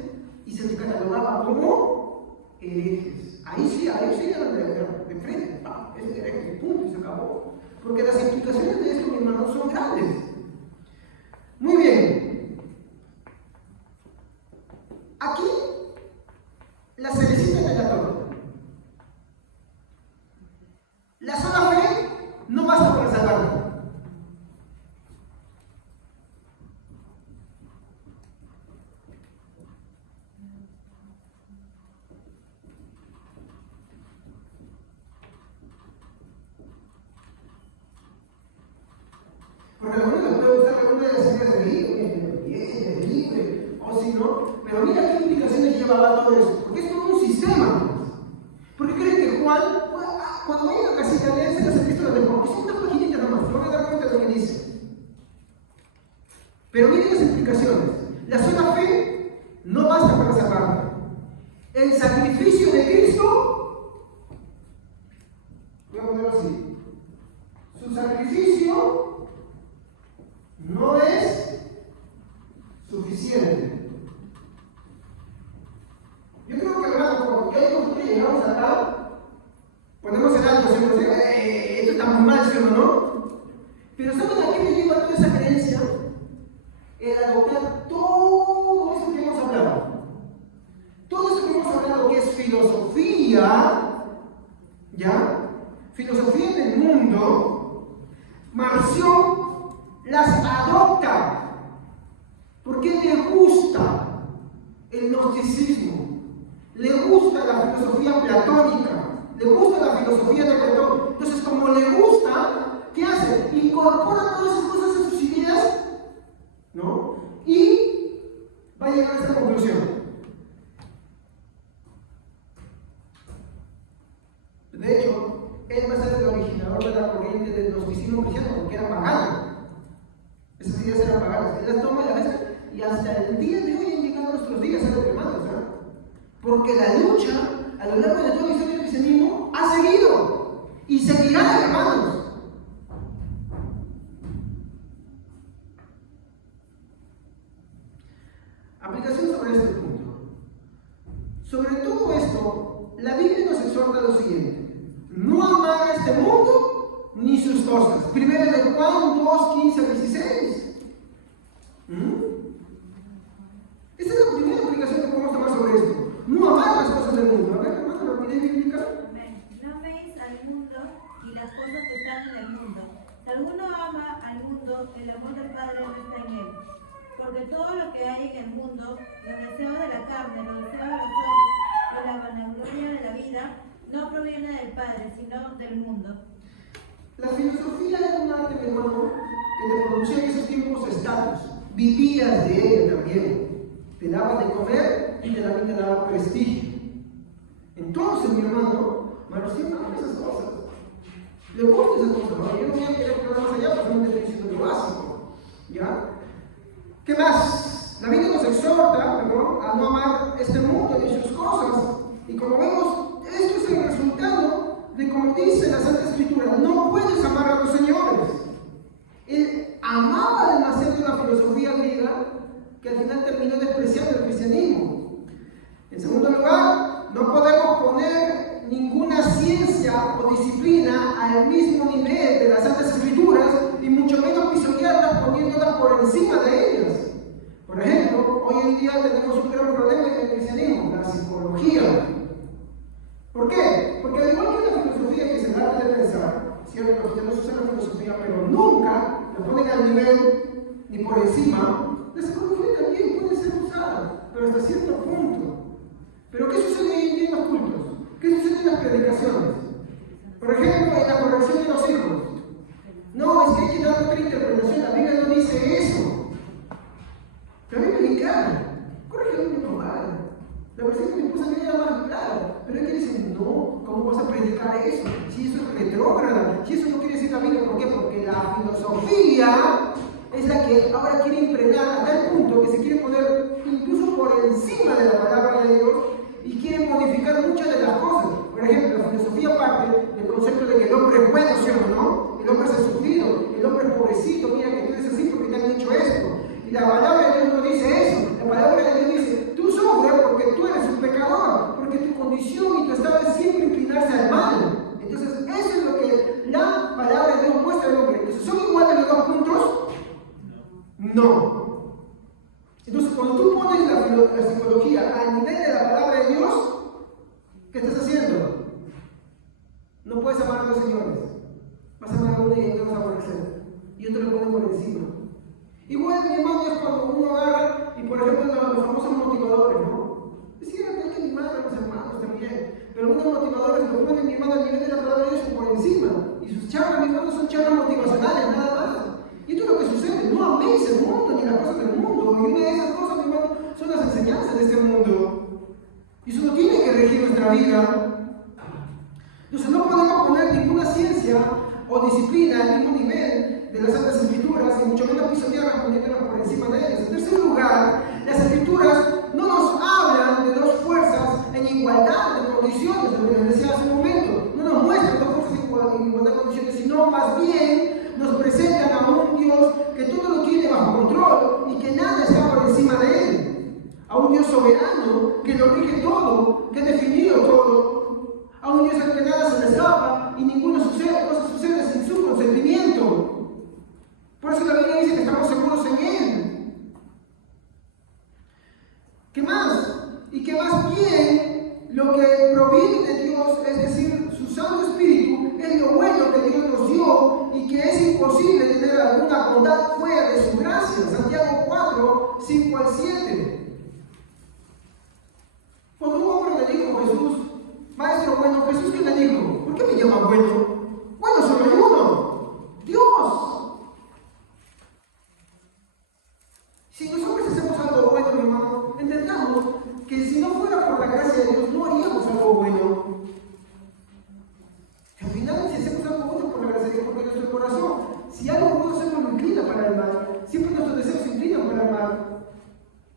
y se les catalogaba como herejes. Ahí sí eran de frente. Es hereje, punto, y se acabó. Porque las implicaciones de esto, mi hermano, son grandes. Muy bien. Aquí, la cerecita de la torta. La sola fe no basta para salvarlo. Porque algunos les puede gustar alguna de las ideas de libre, o si no, pero mira qué implicaciones llevaba todo eso. Porque es todo un sistema. ¿Por qué crees que Juan, cuando vayan a la casita, leerse las epístolas de Juan, que son unas paginitas nomás, no van a dar cuenta de lo que dice? Pero miren las implicaciones. La sola fe no basta para salvarme. El sacrificio de Cristo, voy a ponerlo así, su sacrificio no es suficiente. Yo creo que, hermano, cuando ya nosotros llegamos acá, ponemos el alto, siempre esto está muy mal, ¿sí o no? Pero ¿saben a qué me lleva toda esa creencia? El adoptar todo eso que hemos hablado. Todo eso que hemos hablado que es filosofía, ¿ya? Filosofía del mundo, Marción las adopta porque le gusta el gnosticismo, le gusta la filosofía platónica, le gusta la filosofía de Platón. Entonces, como le gusta, ¿qué hace? Incorpora todas esas cosas en sus ideas, ¿no? Y va a llegar a esta conclusión. De hecho, él va a ser el originador de la corriente del gnosticismo cristiano, porque era pagano. Esas ideas eran paganas. Él las toma y las mezcla, y hasta el día de hoy han llegado a nuestros días, ¿sabes, hermanos? Porque la lucha, a lo largo de toda la historia del cristianismo, ha seguido y seguirá, hermanos. Aplicación sobre este punto. Sobre todo esto, la Biblia nos exhorta a lo siguiente: no amar a este mundo ni sus cosas. Primero de Juan 2, 15 a 16. Esta es la primera aplicación que podemos tomar sobre esto. No amar las cosas del mundo. A ver, hermano, ¿lo podéis explicar? No améis al mundo y las cosas que están en el mundo. Si alguno ama al mundo, el amor del Padre no está en él. Porque todo lo que hay en el mundo, los deseos de la carne, los deseos de los ojos y la vanagloria de la vida, no proviene del Padre, sino del mundo. La filosofía era un arte, mi hermano, que te producía en esos tiempos estatus. Vivías de ella también. Te daba de comer y también te daba prestigio. Entonces, mi hermano, siempre ama esas cosas. Le gustan esas cosas, ¿no? Yo no voy a querer hablar más allá, pero no te estoy diciendo lo básico. ¿Ya? ¿Qué más? La Biblia nos exhorta, ¿no?, a no amar este mundo ni sus cosas. Y como vemos, esto es el resultado de, como dice la Santa Escritura, no puedes amar a los señores. Él amaba demasiado la filosofía griega, que al final terminó despreciando el cristianismo. En segundo lugar, no podemos poner ninguna ciencia o disciplina al mismo nivel de las Santas Escrituras, y mucho menos pisotearlas poniéndolas por encima de ellas. Por ejemplo, hoy en día tenemos un gran problema en el cristianismo: la psicología. ¿Por qué? Porque al igual que la filosofía, que es el arte de pensar, cierto, los cristianos usan la filosofía, pero nunca la ponen al nivel ni por encima. La psicología también puede ser usada, pero hasta cierto punto. Pero ¿qué sucede hoy en día en los cultos? ¿Qué sucede en las predicaciones? Por ejemplo, en la corrección de los hijos. No, es que hay que dar otra interpretación. La Biblia no dice es la que ahora quiere impregnar a tal punto que se quiere poner incluso por encima de la palabra de Dios y quiere modificar muchas de las cosas. Por ejemplo, la filosofía parte del concepto de que el hombre es bueno, ¿sí o no? El hombre es sufrido, el hombre es pobrecito, mira que tú eres así porque te han dicho esto. Y la palabra de Dios no dice eso. La palabra de Dios dice, tú sufres porque tú eres un pecador, porque tu condición y tu estado es siempre inclinarse al mal. Entonces, eso es lo que la palabra de Dios muestra al hombre. Entonces, ¿son iguales los dos puntos? No. Entonces, cuando tú pones la psicología al nivel de la palabra de Dios, ¿qué estás haciendo? No puedes amar a los señores. Vas a amar a uno y te vas a aborrecer. Y otro lo pone por encima. Igual, mi hermano, es cuando uno agarra, y por ejemplo, los famosos motivadores, ¿no? Es cierto, hay que animar a los hermanos también. Pero unos motivadores lo ponen, mi hermano, al nivel de la palabra de Dios por encima. Y sus charlas, mi hermano, son charlas motivacionales, nada más. Y esto es lo que sucede. No améis el mundo ni las cosas del mundo. Y una de esas cosas, mi hermano, son las enseñanzas de este mundo. Y eso no tiene que regir nuestra vida. Entonces no podemos poner ninguna ciencia o disciplina al mismo nivel de las Santas Escrituras y mucho menos pisotearlas poniéndolas por encima de ellas. En tercer lugar, las Escrituras no nos hablan de dos fuerzas en igualdad de condiciones, lo que les decía hace un momento. No nos muestran dos fuerzas en igualdad de condiciones, sino más bien nos presentan a un Dios que todo lo tiene bajo control y que nada está por encima de él. A un Dios soberano que lo rige todo, que ha definido todo. A un Dios al que nada se le escapa y ninguna cosa sucede sin su consentimiento. Por eso la Biblia dice que estamos seguros en Él. ¿Qué más? Y que más bien lo que proviene de Dios, es decir, su Santo Espíritu, es lo bueno que Dios nos dio y que es imposible tener alguna bondad fuera de su gracia. Santiago 4, 5 al 7. Cuando un hombre le dijo a Jesús, Maestro bueno, Jesús, ¿qué le dijo? ¿Por qué me llaman bueno? Bueno, solo hay uno, Dios. Si nosotros hacemos algo bueno, mi hermano, entendamos que si no fuera por la gracia de Dios, no haríamos algo bueno. Al final, si hacemos algo bueno por la gracia de Dios, porque nuestro corazón, si algo bueno hacemos, nos inclina para el mal. Siempre nuestros deseos se inclinan para el mal.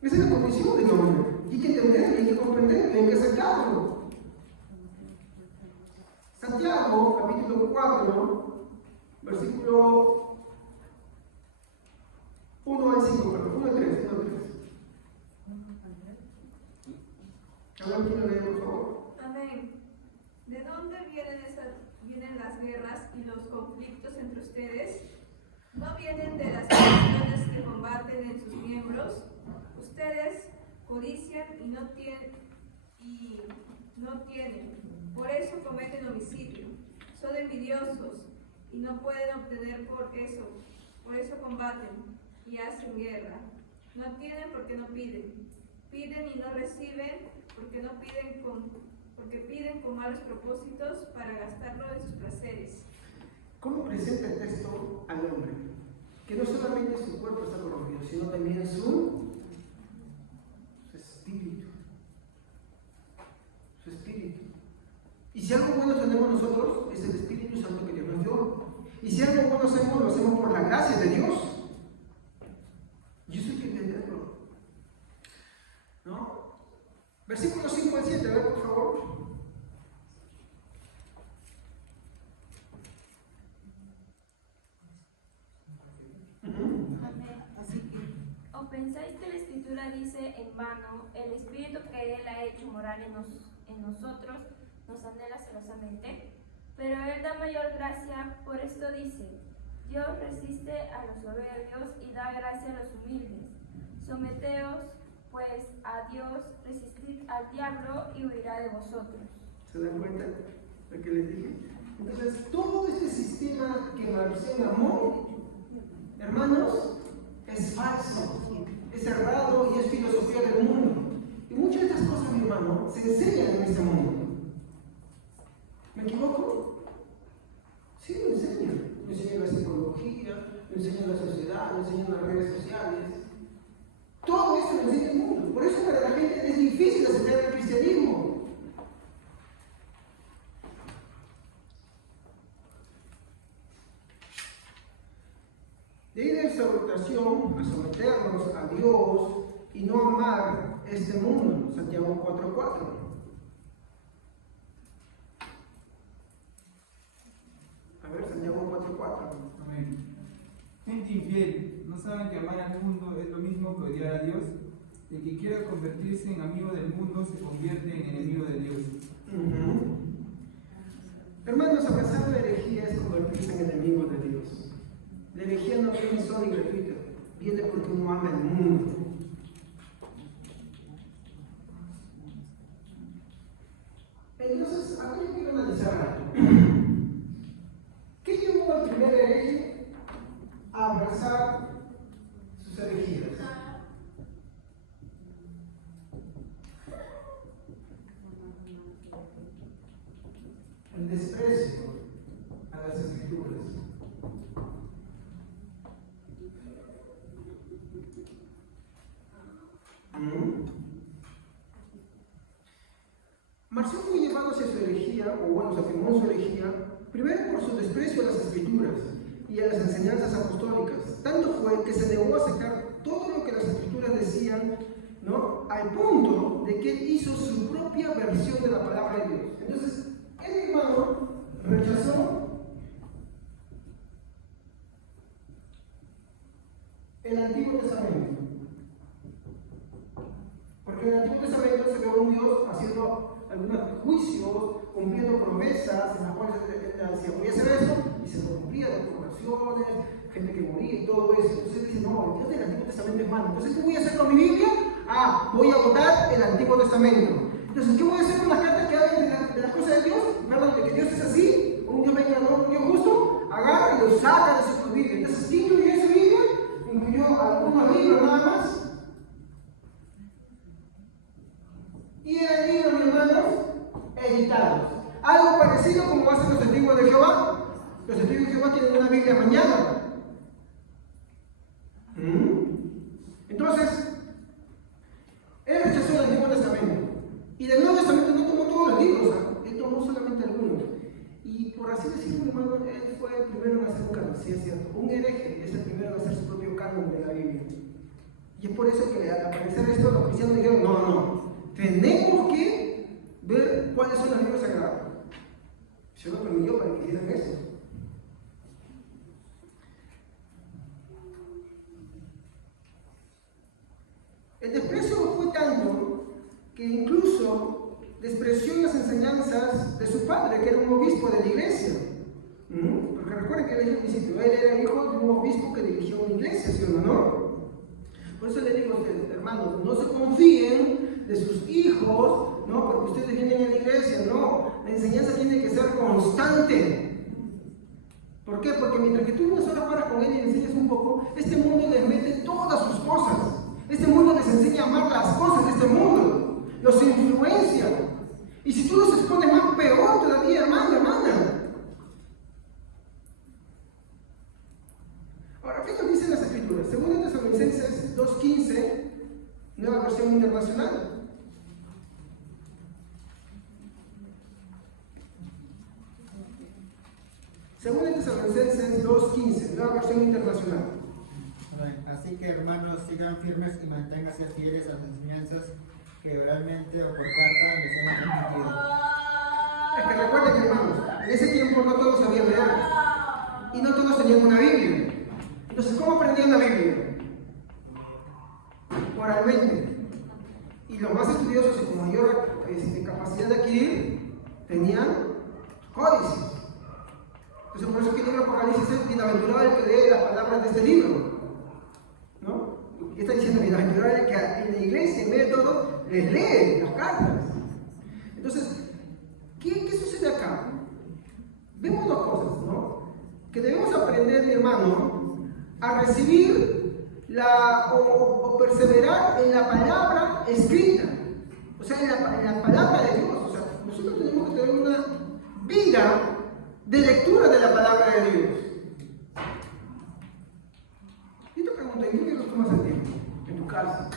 Esa es la condición del hombre. Y hay que entenderlo, hay que comprenderlo, hay que aceptarlo. Santiago, capítulo 4, versículo 1 al 5, perdón, 1 al 3, 1 al 3. A ver, ¿quién lo lee, por favor? Amén. ¿De dónde vienen las guerras y los conflictos entre ustedes? ¿No vienen de las pasiones que combaten en sus miembros? Ustedes codician y no tienen. Por eso cometen homicidio. Son envidiosos y no pueden obtener por eso. Por eso combaten y hacen guerra. No tienen porque no piden. Piden y no reciben porque piden con malos propósitos para gastarlo de sus placeres. ¿Cómo presenta el texto al hombre? Que no solamente su cuerpo está corrompido, sino también su espíritu. Su espíritu. Y si algo bueno tenemos nosotros, es el Espíritu Santo que Dios nos dio. Y si algo bueno hacemos, lo hacemos por la gracia de Dios. Y eso hay que entenderlo. ¿No? Versículos 5 al 7, a ver, por favor. ¿O pensáis que la Escritura dice en vano, el Espíritu que Él ha hecho morar en nosotros nos anhela celosamente? Pero Él da mayor gracia, por esto dice, Dios resiste a los soberbios y da gracia a los humildes. Someteos, pues, a Dios, resistid al diablo y huirá de vosotros. ¿Se dan cuenta de que les dije? Entonces, todo este sistema que Marcelo amó, hermanos, es falso, es errado y es filosofía del mundo. Y muchas de estas cosas, mi hermano, se enseñan en este mundo. ¿Me equivoco? Sí, lo enseñan. Lo enseñan la psicología, lo enseñan la sociedad, lo enseñan las redes sociales. Todo eso lo enseña el mundo. Por eso para la gente es difícil aceptar el cristianismo. De ahí debe exhortación a someternos a Dios y no amar este mundo. Santiago 4:4. A ver, Santiago 4:4. Amén. Gente infiel, ¿no saben que amar al mundo es lo mismo que odiar a Dios? El que quiera convertirse en amigo del mundo se convierte en enemigo de Dios. Hermanos, abrazar la herejía es convertirse en enemigo de Dios. La herejía no viene sola y gratuita, viene porque uno ama el mundo. Entonces, aquí yo quiero analizar algo. ¿Qué llevó al primer hereje a abrazar sus herejías? El desprecio a las escrituras. Marción fue llevado hacia su herejía, o bueno, se afirmó en su herejía, primero por su desprecio a las escrituras y a las enseñanzas apostólicas. Tanto fue que se negó a aceptar todo lo que las escrituras decían, ¿no? Al punto de que él hizo su propia versión de la palabra de Dios. Entonces, el hermano rechazó el Antiguo Testamento. Porque en el Antiguo Testamento se ve a un Dios haciendo algunos juicios, cumpliendo promesas en las cuales se podía hacer eso y se lo cumplía, de poblaciones, gente que moría y todo eso. Entonces él dice, no, el Dios del Antiguo Testamento es malo. Entonces, ¿qué voy a hacer con mi Biblia? Voy a votar el Antiguo Testamento. Entonces, ¿qué voy a hacer con las cartas que hablan de las cosas de Dios? Perdón, de que Dios es así, un Dios vengador, un Dios justo, agarra y lo saca de su Biblia. Entonces, ¿qué incluyó esa Biblia? Incluyó algunos libros nada más. Y eran libros, hermanos, editados. Algo parecido como hacen los testigos de Jehová. Los testigos de Jehová tienen una Biblia mañana. Entonces, él rechazó el Antiguo Testamento. Y del Nuevo Testamento no tomó todos los libros, él tomó solamente algunos. Y por así decirlo, hermano, él fue el primero en hacer un canon, sí es cierto. Un hereje es el primero en hacer su propio canon de la Biblia. Y es por eso que al aparecer esto, los cristianos dijeron, no, tenemos que ver cuáles son los libros sagrados. Se lo permitió para que hicieran eso. El desprecio fue tanto que incluso despreció las enseñanzas de su padre, que era un obispo de la iglesia. Porque recuerden que le dije al principio, él era hijo de un obispo que dirigió una iglesia, ¿sí o no? Por eso le digo a ustedes, hermanos, no se confíen de sus hijos, ¿no? Porque ustedes vienen a la iglesia, no. La enseñanza tiene que ser constante. ¿Por qué? Porque mientras que tú unas horas paras con él y le enseñas un poco, este mundo les mete todas sus cosas. Este mundo les enseña a amar las cosas de este mundo. Los influencia. Y si tú los expones más, peor todavía, hermano, hermana. Ahora, ¿qué nos dicen las escrituras? Según Tesalonicenses 2:15, nueva versión internacional. Según Tesalonicenses 2:15, nueva versión internacional. Así que, hermanos, sigan firmes y manténganse fieles a las enseñanzas que oralmente o por carta les hemos transmitido. Es que recuerden, hermanos, en ese tiempo no todos sabían leer y no todos tenían una Biblia. Entonces, ¿cómo aprendían la Biblia? Oralmente. Y los más estudiosos y con mayor capacidad de adquirir tenían códices. Entonces, por eso que el libro Apocalipsis es bienaventurado el que lee las palabras de este libro. ¿No? ¿Qué está diciendo? Bienaventurado el que en la iglesia, en medio de todo, les lee las cartas. Entonces, ¿qué sucede acá? Vemos dos cosas, ¿no? Que debemos aprender, mi hermano, a recibir o perseverar en la palabra escrita, o sea, en la palabra de Dios. O sea, nosotros tenemos que tener una vida de lectura de la palabra de Dios. Yo te pregunto, ¿en qué tomas el tiempo? En tu casa.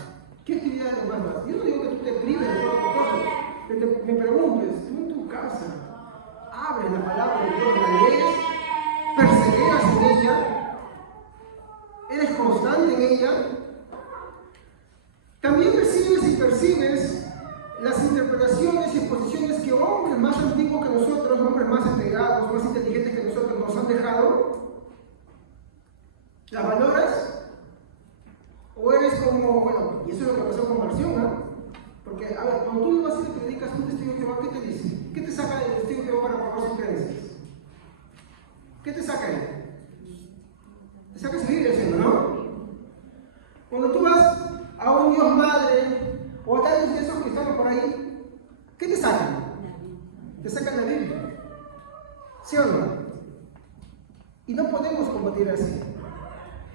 ¿Qué actividades más vas? Yo no digo que tú te prives de todas las cosas. Me pregunto, tú en tu casa abres la palabra de Dios, la lees, perseveras en ella, eres constante en ella, también recibes y percibes las interpretaciones y exposiciones que hombres más antiguos que nosotros, hombres más entregados, más inteligentes que nosotros nos han dejado. ¿Las valoras? ¿O eres como, bueno, y eso es lo que pasó con Marción, ¿no? Porque, a ver, cuando tú vas y le predicas a un testigo de Jehová, ¿qué te dice? ¿Qué te saca del testigo de Jehová para probar sus creencias? ¿Qué te saca él? Te saca su Biblia, ¿sí, no? Cuando tú vas a un Dios Madre o a tantos de esos que están por ahí, ¿qué te sacan? Te sacan la Biblia. ¿Sí o no? Y no podemos combatir así.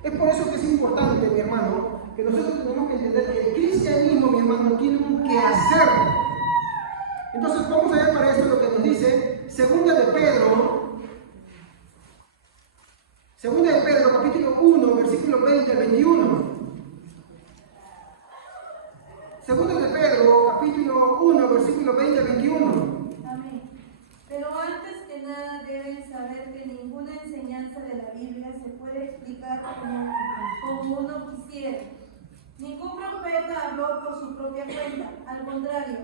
Es por eso que es importante, mi hermano, que nosotros tenemos que entender que el cristianismo, mi hermano, tiene un quehacer. Entonces vamos a ver para esto lo que nos dice Segunda de Pedro, capítulo 1, versículo 20 al 21. Segunda de Pedro, capítulo 1, versículo 20 al 21. Amén. Pero antes que nada deben saber que ninguna enseñanza de la Biblia se puede explicar como uno quisiera. Ningún profeta habló por su propia cuenta, al contrario,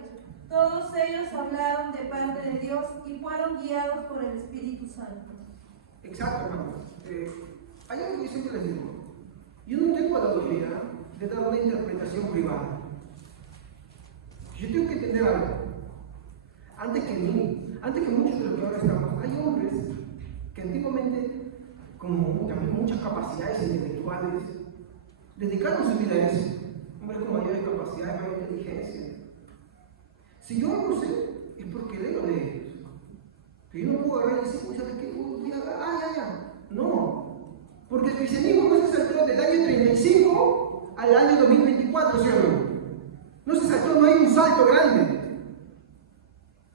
todos ellos hablaron de parte de Dios y fueron guiados por el Espíritu Santo. Exacto, hermano. Hay algo que yo siempre les digo. Yo no tengo la autoridad de dar una interpretación privada. Yo tengo que entender algo. Antes que muchos de los que ahora estamos, hay hombres que antiguamente, como también muchas capacidades intelectuales, dedicaron su vida a eso. Hombres con mayores capacidades, mayor inteligencia. Si yo no sé, es porque leo de ellos. Que yo no puedo agarrar y decir, ¿sabes qué? Ya. No. Porque el cristianismo no se saltó del año 35 al año 2024, ¿sí o no? No se saltó, no hay un salto grande.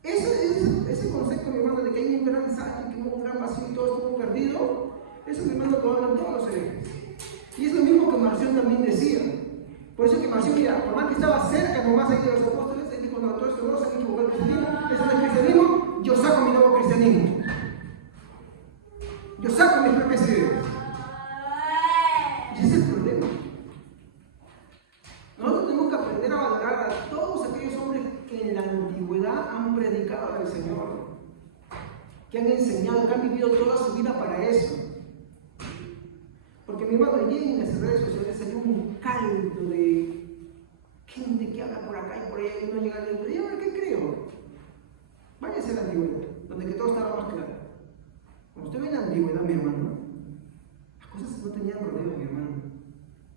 Ese concepto, mi hermano, de que hay un gran salto, que hubo un gran vacío y todo estuvo perdido, eso, mi hermano, lo hablan todos los herejes. Y es lo mismo que Marción también decía. Por eso que Marción, mira, por más que estaba cerca nomás ahí de los apóstoles, él dijo, no, todo esto no se han equivocado el cristianismo, eso no es cristianismo, yo saco mi nuevo cristianismo. Yo saco mis propias ideas. Y ese es el problema. Nosotros tenemos que aprender a valorar a todos aquellos hombres que en la antigüedad han predicado al Señor, que han enseñado, que han vivido toda su vida para eso. Porque mi hermano, allí en las redes sociales salió un caldo de gente que habla por acá y por allá y no llega a leer. ¿Y ahora qué creo? Váyase a la antigüedad, donde que todo estaba más claro. Cuando usted ve la antigüedad, mi hermano, las cosas no tenían rodeo, mi hermano.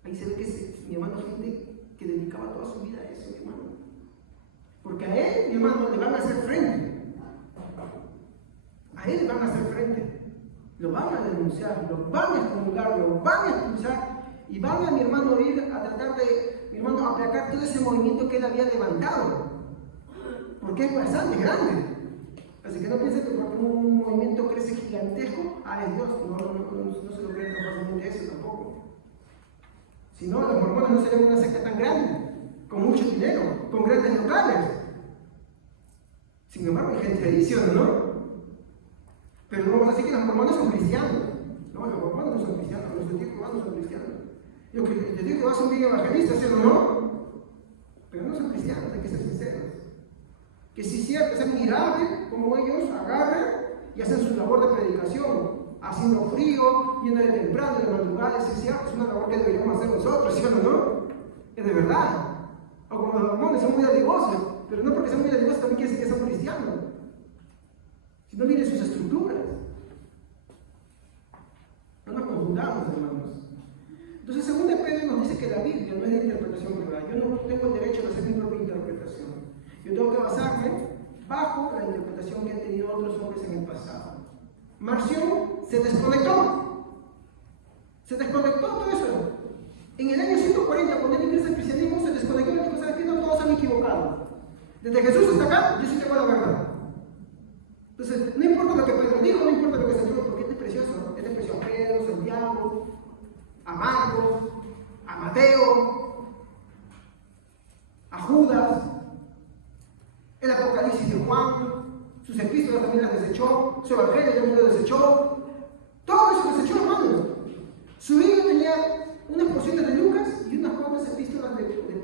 Ahí se ve que mi hermano, gente que dedicaba toda su vida a eso, mi hermano. Porque a él, mi hermano, le van a hacer frente. A él le van a hacer frente. Lo van a denunciar, lo van a excomulgar, lo van a expulsar y van a, mi hermano, ir a tratar de, mi hermano, aplacar todo ese movimiento que él había levantado. Porque es bastante grande. Así que no piensen que porque un movimiento crece gigantesco, es Dios. No se lo creen fácilmente eso tampoco. Si no, los mormones no serían una secta tan grande, con mucho dinero, con grandes locales. Sin embargo, hay gente que dice, ¿no? Pero no vamos a decir que los mormones son cristianos. No, los mormones no son cristianos, los testigos de Jehová no son cristianos. Los testigos de Jehová son bien evangelistas, ¿sí o no? Pero no son cristianos, hay que ser sinceros. Que si es cierto, es admirable como ellos agarran y hacen su labor de predicación, haciendo frío, yendo de temprano, de madrugada, es cierto, es una labor que deberíamos hacer nosotros, ¿sí o no? Es de verdad. O como los mormones son muy dadivosos, pero no porque sean muy dadivosos también quiere decir que son cristianos. Si no, miren sus estructuras. No nos confundamos, hermanos. Entonces, según Pedro nos dice que la Biblia no es de interpretación privada. Yo no tengo el derecho de hacer mi propia interpretación. Yo tengo que basarme bajo la interpretación que han tenido otros hombres en el pasado. Marción se desconectó. Se desconectó todo eso. En el año 140, cuando él ingresa al cristianismo, se desconectó y dijo, ¿sabes qué? No, todos han equivocado. Desde Jesús hasta acá, yo sí tengo la verdad. Entonces, no importa lo que Pedro dijo, no importa lo que se dijo, porque este es precioso. Este es precioso a Pedro, a Santiago, a Marcos, a Mateo, a Judas, el Apocalipsis de Juan, sus epístolas también las desechó, su evangelio también lo desechó, todo eso desechó, hermano. Su vida tenía unas porciones de luz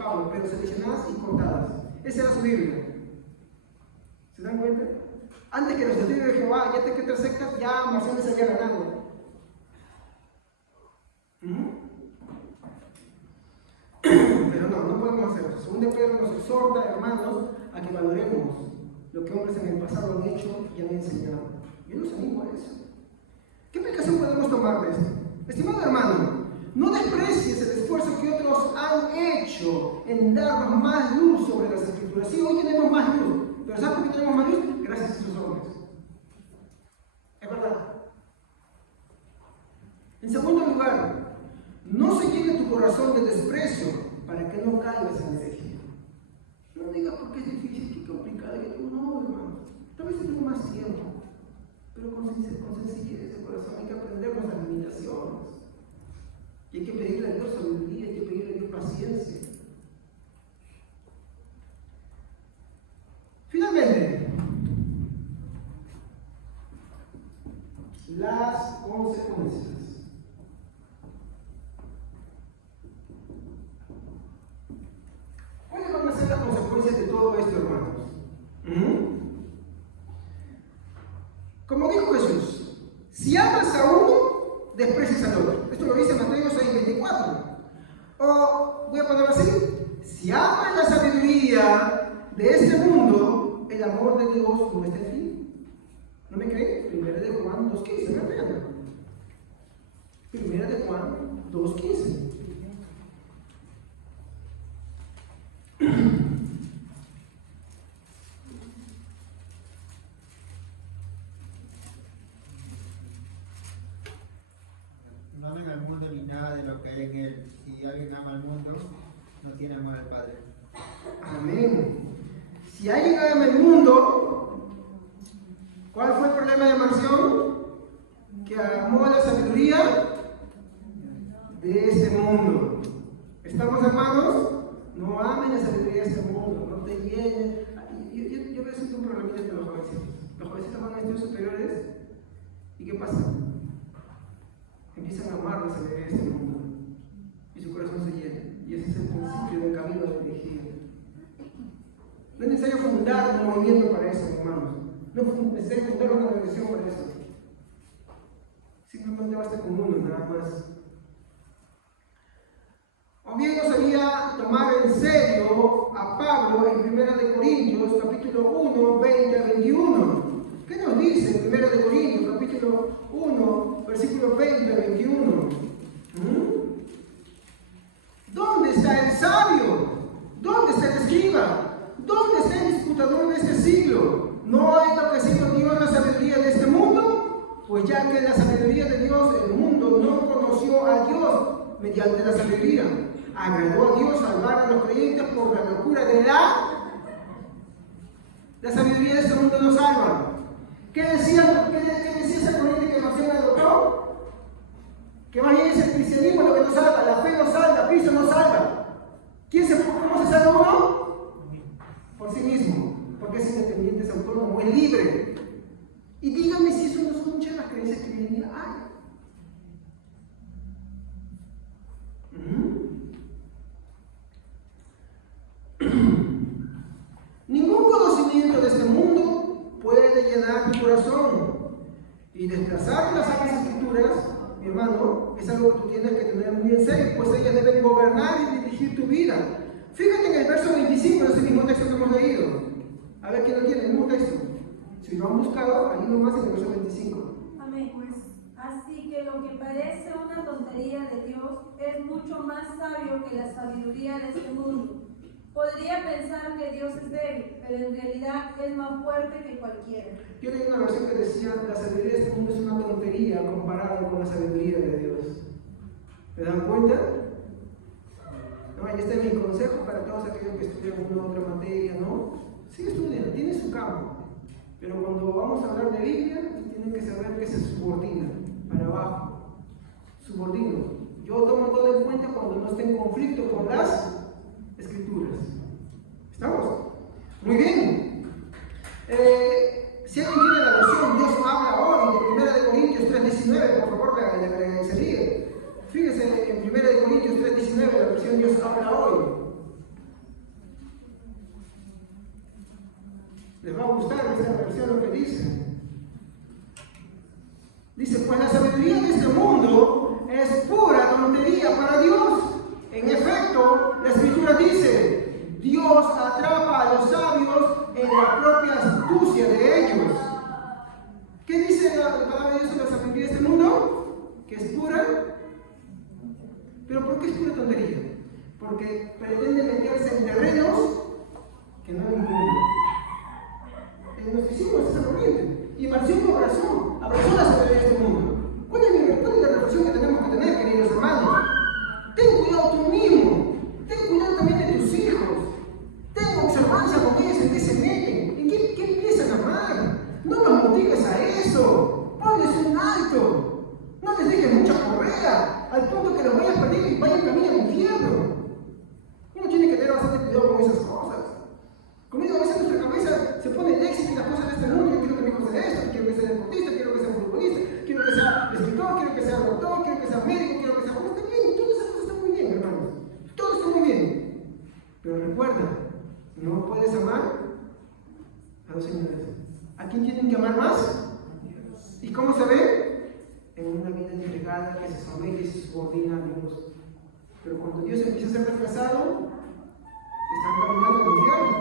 Pablo, pero seleccionadas y contadas. Esa era su Biblia. ¿Se dan cuenta? Antes que los testigos de Jehová, ya te que otras sectas, ya Marcial se había ganado. Pero no podemos hacer eso. Según Pedro nos exhorta, hermanos, a que valoremos lo que hombres en el pasado han hecho y han enseñado. Yo los animo a eso. ¿Qué aplicación podemos tomar de esto? Estimado hermano, no desprecies el esfuerzo que otros han hecho en darnos más luz sobre las Escrituras. Sí, hoy tenemos más luz, pero ¿sabes por qué tenemos más luz? Gracias a esos hombres. Es verdad. En segundo lugar, no se llene tu corazón de desprecio para que no caigas en herejía. No digas porque es difícil, qué complicado. No, hermano. Tal vez tengo más tiempo, pero con sencillez de corazón hay que aprender nuestras limitaciones. Y hay que pedirle a Dios sabiduría, hay que pedirle a Dios paciencia. Finalmente, las consecuencias. ¿Cuáles van a ser las consecuencias de todo esto, hermanos? Como dijo Jesús, si amas a uno, desprecias al otro. Esto lo dice Mateo 6:24. O voy a ponerlo así: si amas la sabiduría de este mundo, el amor de Dios no está en ti. ¿No me creen? Primera de Juan 2:15, ¿me entienden? Primera de Juan 2:15. No amen al mundo ni nada de lo que hay en él. Si alguien ama al mundo, no tiene amor al Padre. Amén. Si alguien ama el mundo, ¿cuál fue el problema de Marción? Que amó la sabiduría de este mundo. ¿Estamos, hermanos? No amen la sabiduría de este mundo, no te llenen. Yo veo siempre un problemita entre los jovencitos. Los jovencitos van a estudios superiores y ¿qué pasa? Empiezan a amar la sabiduría de este mundo y su corazón se llena. Y ese es el principio del camino de la herejía. No es necesario fundar un movimiento para eso, hermanos. No es necesario fundar una organización para eso. Simplemente basta con uno, nada más. O bien no sería tomar en serio a Pablo en 1 Corintios, capítulo 1, 20 a 21. ¿Qué nos dice en 1 Corintios, capítulo 1, versículos 20 a 21? ¿Dónde está el sabio? ¿Dónde está el escriba? ¿Dónde está el disputador de este siglo? ¿No ha enloquecido Dios la sabiduría de este mundo? Pues ya que la sabiduría de Dios, el mundo no conoció a Dios mediante la sabiduría. Agradó a Dios salvar a los creyentes por la locura de la sabiduría de este mundo nos salva. ¿Qué decía esa corriente que Marción adoptó? Que más bien es el cristianismo lo que nos salva, la fe nos salva, Cristo nos salva. ¿Cómo se salva uno? Por sí mismo, porque es independiente, es autónomo, es libre. Y díganme si eso no son muchas las creencias que hoy en día hay. Ningún conocimiento de este mundo puede llenar tu corazón y desplazar las Sagradas Escrituras, mi hermano, es algo que tú tienes que tener muy en serio, pues ellas deben gobernar y dirigir tu vida. Fíjate en el verso 25 de ese mismo texto que hemos leído. A ver quién lo tiene, el mismo texto. Si lo han buscado, ahí nomás en el verso 25. Amén. Así que lo que parece una tontería de Dios es mucho más sabio que la sabiduría de este mundo. Podría pensar que Dios es débil, pero en realidad es más fuerte que cualquiera. Yo leí una versión que decía: la sabiduría de este mundo es una tontería comparada con la sabiduría de Dios. ¿Se dan cuenta? No, y este es mi consejo para todos aquellos que estudian una otra materia, ¿no? Sí, estudian, tiene su campo. Pero cuando vamos a hablar de Biblia, tienen que saber que se subordina para abajo. Subordino. Yo tomo todo en cuenta cuando no esté en conflicto con las Escrituras. ¿Estamos? Muy bien. Si alguien tiene la versión Dios habla hoy, de 1 Corintios 3:19, por favor, la agradecería. Fíjese en 1 Corintios 3:19, la versión Dios habla hoy. Les va a gustar esta versión lo que dice. Dice, pues la sabiduría de este mundo es pura tontería para Dios. En efecto, la Escritura dice, Dios atrapa a los sabios en la propia astucia de ellos. ¿Qué dice la palabra de Dios sobre la sabiduría de este mundo? Que es pura. ¿Pero por qué es pura tontería? Porque pretende meterse en terrenos que no le incumben. Nos hicimos esa corriente. Y Marción abrazó la sabiduría de este mundo. ¿Cuál es la reflexión que tenemos que tener, queridos hermanos? Ten cuidado tú mismo. Ten cuidado también de tus hijos. Ten observancia con ellos en qué se meten, en qué empiezan a amar. No los motives a eso. Ponles un alto. No les dejes mucha correa, al punto que los vayas perdiendo y vayan camino al infierno. Uno tiene que tener bastante cuidado con esas cosas. Como digo, a veces nuestra cabeza se pone el éxito en las cosas de este mundo. Yo quiero que mi hijo sea esto, quiero que sea deportista, quiero que sea futbolista, quiero que sea escritor, quiero que sea doctor, quiero que sea médico, quiero que sea... Está bien, todas esas cosas están muy bien, hermanos. Todo está muy bien. Pero recuerda, no puedes amar a los señores. ¿A quién tienen que amar más? ¿Y cómo se ve? En una vida entregada que se somete y se subordina a Dios. Pero cuando Dios empieza a ser rechazado, están caminando al infierno.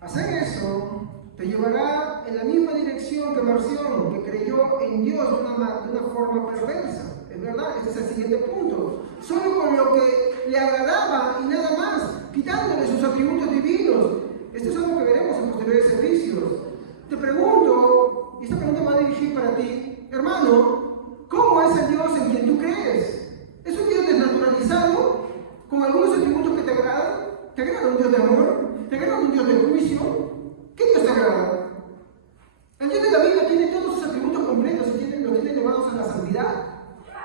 Hacer eso te llevará en la misma dirección que Marción, que creyó en Dios de una forma perversa. Es verdad, este es el siguiente punto. Solo con lo que le agradaba y nada más, quitándole sus atributos divinos. Esto es algo que veremos en posteriores servicios. Te pregunto, y esta pregunta va a dirigir para ti, hermano, ¿cómo es el Dios en quien tú crees? ¿Es un Dios desnaturalizado, con algunos atributos que te agradan? ¿Te agrada un Dios de amor? ¿Te agrada un Dios de juicio? ¿Qué Dios te agrada? El Dios de la Biblia tiene todos sus atributos completos y los tiene llevados a la santidad.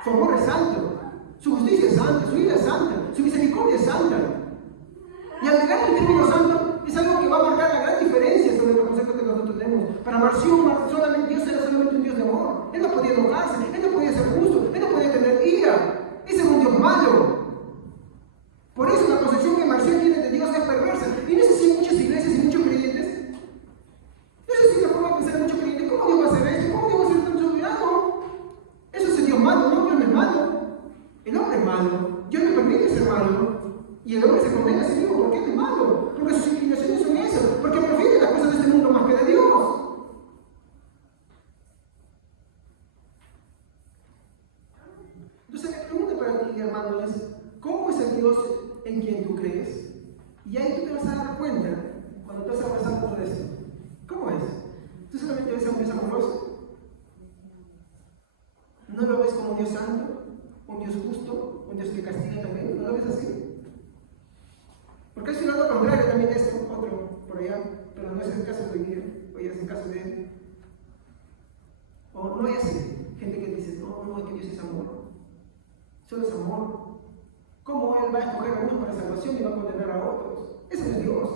Su amor es santo, su justicia es santa, su ira es santa, su misericordia es santa. Y agregar el término santo es algo que va a marcar la gran diferencia sobre los conceptos que nosotros tenemos. Para Marción, Dios era solamente un Dios de amor. Él no podía enojarse, él no podía ser justo, él no podía tener ira. Ese era un Dios malo. Por eso la concepción que Marción tiene de Dios es perversa. Y no sé si hay muchas iglesias y muchos creyentes. No sé si la forma de pensar de muchos creyentes, ¿cómo Dios va a hacer esto? ¿Cómo Dios va a ser tan soberano? Eso es el Dios malo, no, Dios no es malo. El hombre es malo. Dios le permite ser malo. Y el hombre se condena a sí mismo porque él es malo. Porque sus inclinaciones son esas. Porque prefiere las cosas de este mundo más que de Dios. Entonces la pregunta para ti, hermano, es ¿cómo es el Dios en quien tú crees? Y ahí tú te vas a dar cuenta cuando estás abrazando todo esto. ¿Cómo es? ¿Tú solamente ves a un Dios amoroso? ¿No lo ves como un Dios santo? ¿Un Dios justo? ¿Un Dios que castiga también? ¿No lo ves así? Porque es un lado contrario también de esto, otro por allá, pero no es el caso de Miguel, o es el caso de él. O no hay así, gente que dice, no, es que Dios es amor. Solo es amor. ¿Cómo Él va a escoger a unos para salvación y va a condenar a otros? Ese no es Dios.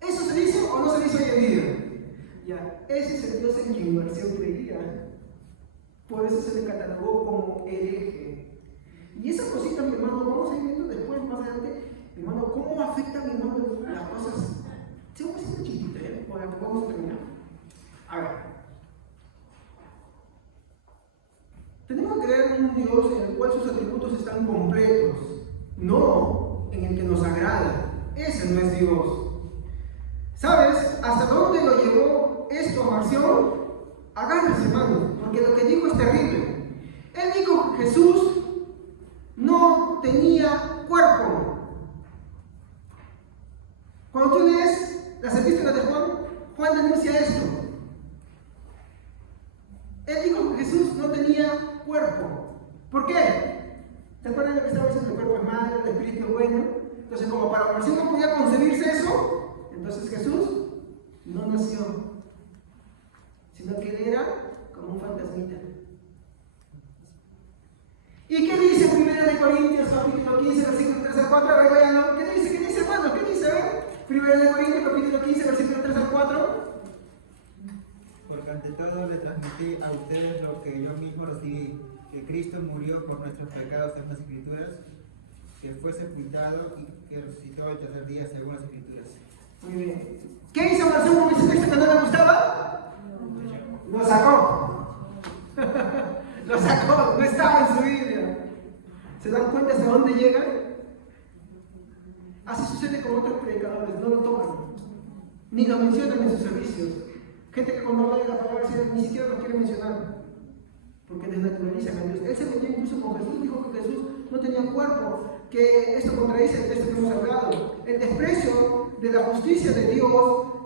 ¿Eso se dice o no se dice hoy en día? Ya, ese es el Dios en quien Marción creía. Por eso se le catalogó como hereje. Y esa cosita, mi hermano, vamos a ir viendo después, más adelante, mi hermano, cómo afecta, mi hermano, las cosas. Se va a hacer chiquita, ¿eh? Para que vamos a terminar. A ver. Tenemos que creer en un Dios en el cual sus atributos están completos, no en el que nos agrada. Ese no es Dios. ¿Sabes hasta dónde lo llevó esto a Marción? Agárrense, hermanos, porque lo que dijo es terrible. Él dijo que Jesús no tenía cuerpo. Cuando tú lees las epístolas de Juan, Juan denuncia esto. Él dijo que Jesús no tenía cuerpo. ¿Por qué? ¿Se acuerdan de que estaba diciendo que el cuerpo es malo, el espíritu es bueno? Entonces, como para Marción no podía concebirse eso, entonces Jesús no nació, sino que él era como un fantasmita. ¿Y qué dice 1 Corintios capítulo 15, versículo 3 al 4? A ver, véanlo. ¿Qué dice, hermanos? ¿Qué dice? A ver, 1 Corintios capítulo 15, versículo 3 al 4. Porque ante todo le transmití a ustedes lo que yo mismo recibí, que Cristo murió por nuestros pecados en las Escrituras, que fue sepultado y que resucitó el tercer día según las Escrituras. Muy bien. ¿Qué hizo Marcelo con ese texto que no le gustaba? Lo sacó. Lo sacó, no estaba en su Biblia. ¿Se dan cuenta hasta dónde llegan? Así sucede con otros predicadores, no lo tocan, ni lo mencionan en sus servicios. Gente que cuando habla de la palabra ni siquiera lo quiere mencionar, porque desnaturalizan a Dios. Él se metió incluso con Jesús, dijo que Jesús no tenía cuerpo, que esto contradice el texto que hemos hablado. El desprecio de la justicia de Dios,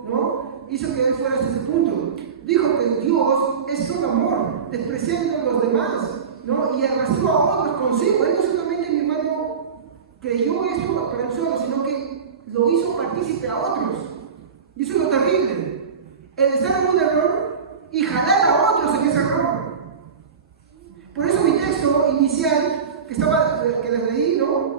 ¿no?, hizo que él fuera hasta ese punto. Dijo que Dios es solo amor, despreciando a los demás, ¿no?, y arrastró a otros consigo. Él no solamente, mi hermano, creyó esto para él solo, sino que lo hizo partícipe a otros. Y eso es lo terrible. El estar en un error y jalar a otros en ese error. Por eso mi texto inicial, que les leí, ¿no?,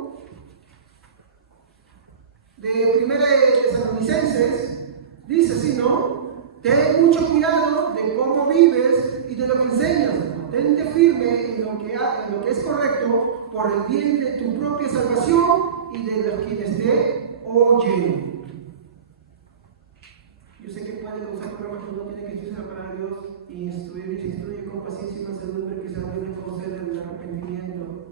de Primera de Tesalonicenses, dice así, ¿no? Ten mucho cuidado de cómo vives y de lo que enseñas. Tente firme en lo que es correcto por el bien de tu propia salvación y de los quienes te oyen. Yo sé que puede causar problemas que uno tiene que estudiar la palabra de Dios y instruye con paciencia y mansedumbre, que se debe conocer el arrepentimiento.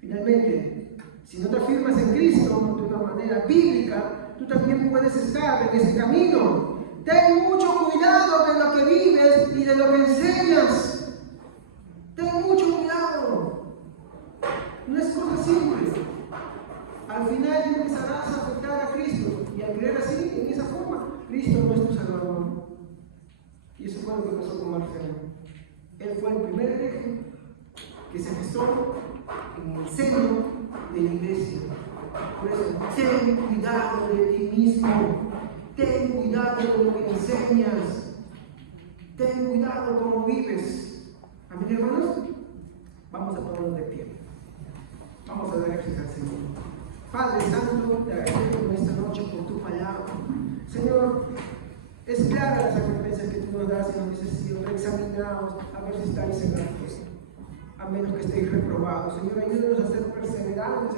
Finalmente, si no te afirmas en Cristo de una manera bíblica, tú también puedes estar en ese camino. Ten mucho cuidado de lo que vives y de lo que enseñas. Ten mucho cuidado. No es cosa simple. Al final empezarás a afectar a Cristo. Y al creer así, en esa forma, Cristo no es tu Salvador. Y eso fue lo que pasó con Marcelo. Él fue el primer hereje que se gestó en el seno de la iglesia. Por eso, ten cuidado de ti mismo. Ten cuidado de lo que enseñas. Ten cuidado cómo vives. Amén, hermanos. Vamos a ponernos de pie. Vamos a dar gracias al Señor. Padre Santo, te agradezco en esta noche por tu palabra. Señor, es clara las advertencias que tú nos das y nos dices, Señor, examinaos a ver si estáis en la fe, a menos que estéis reprobados. Señor, ayúdanos a ser perseverantes.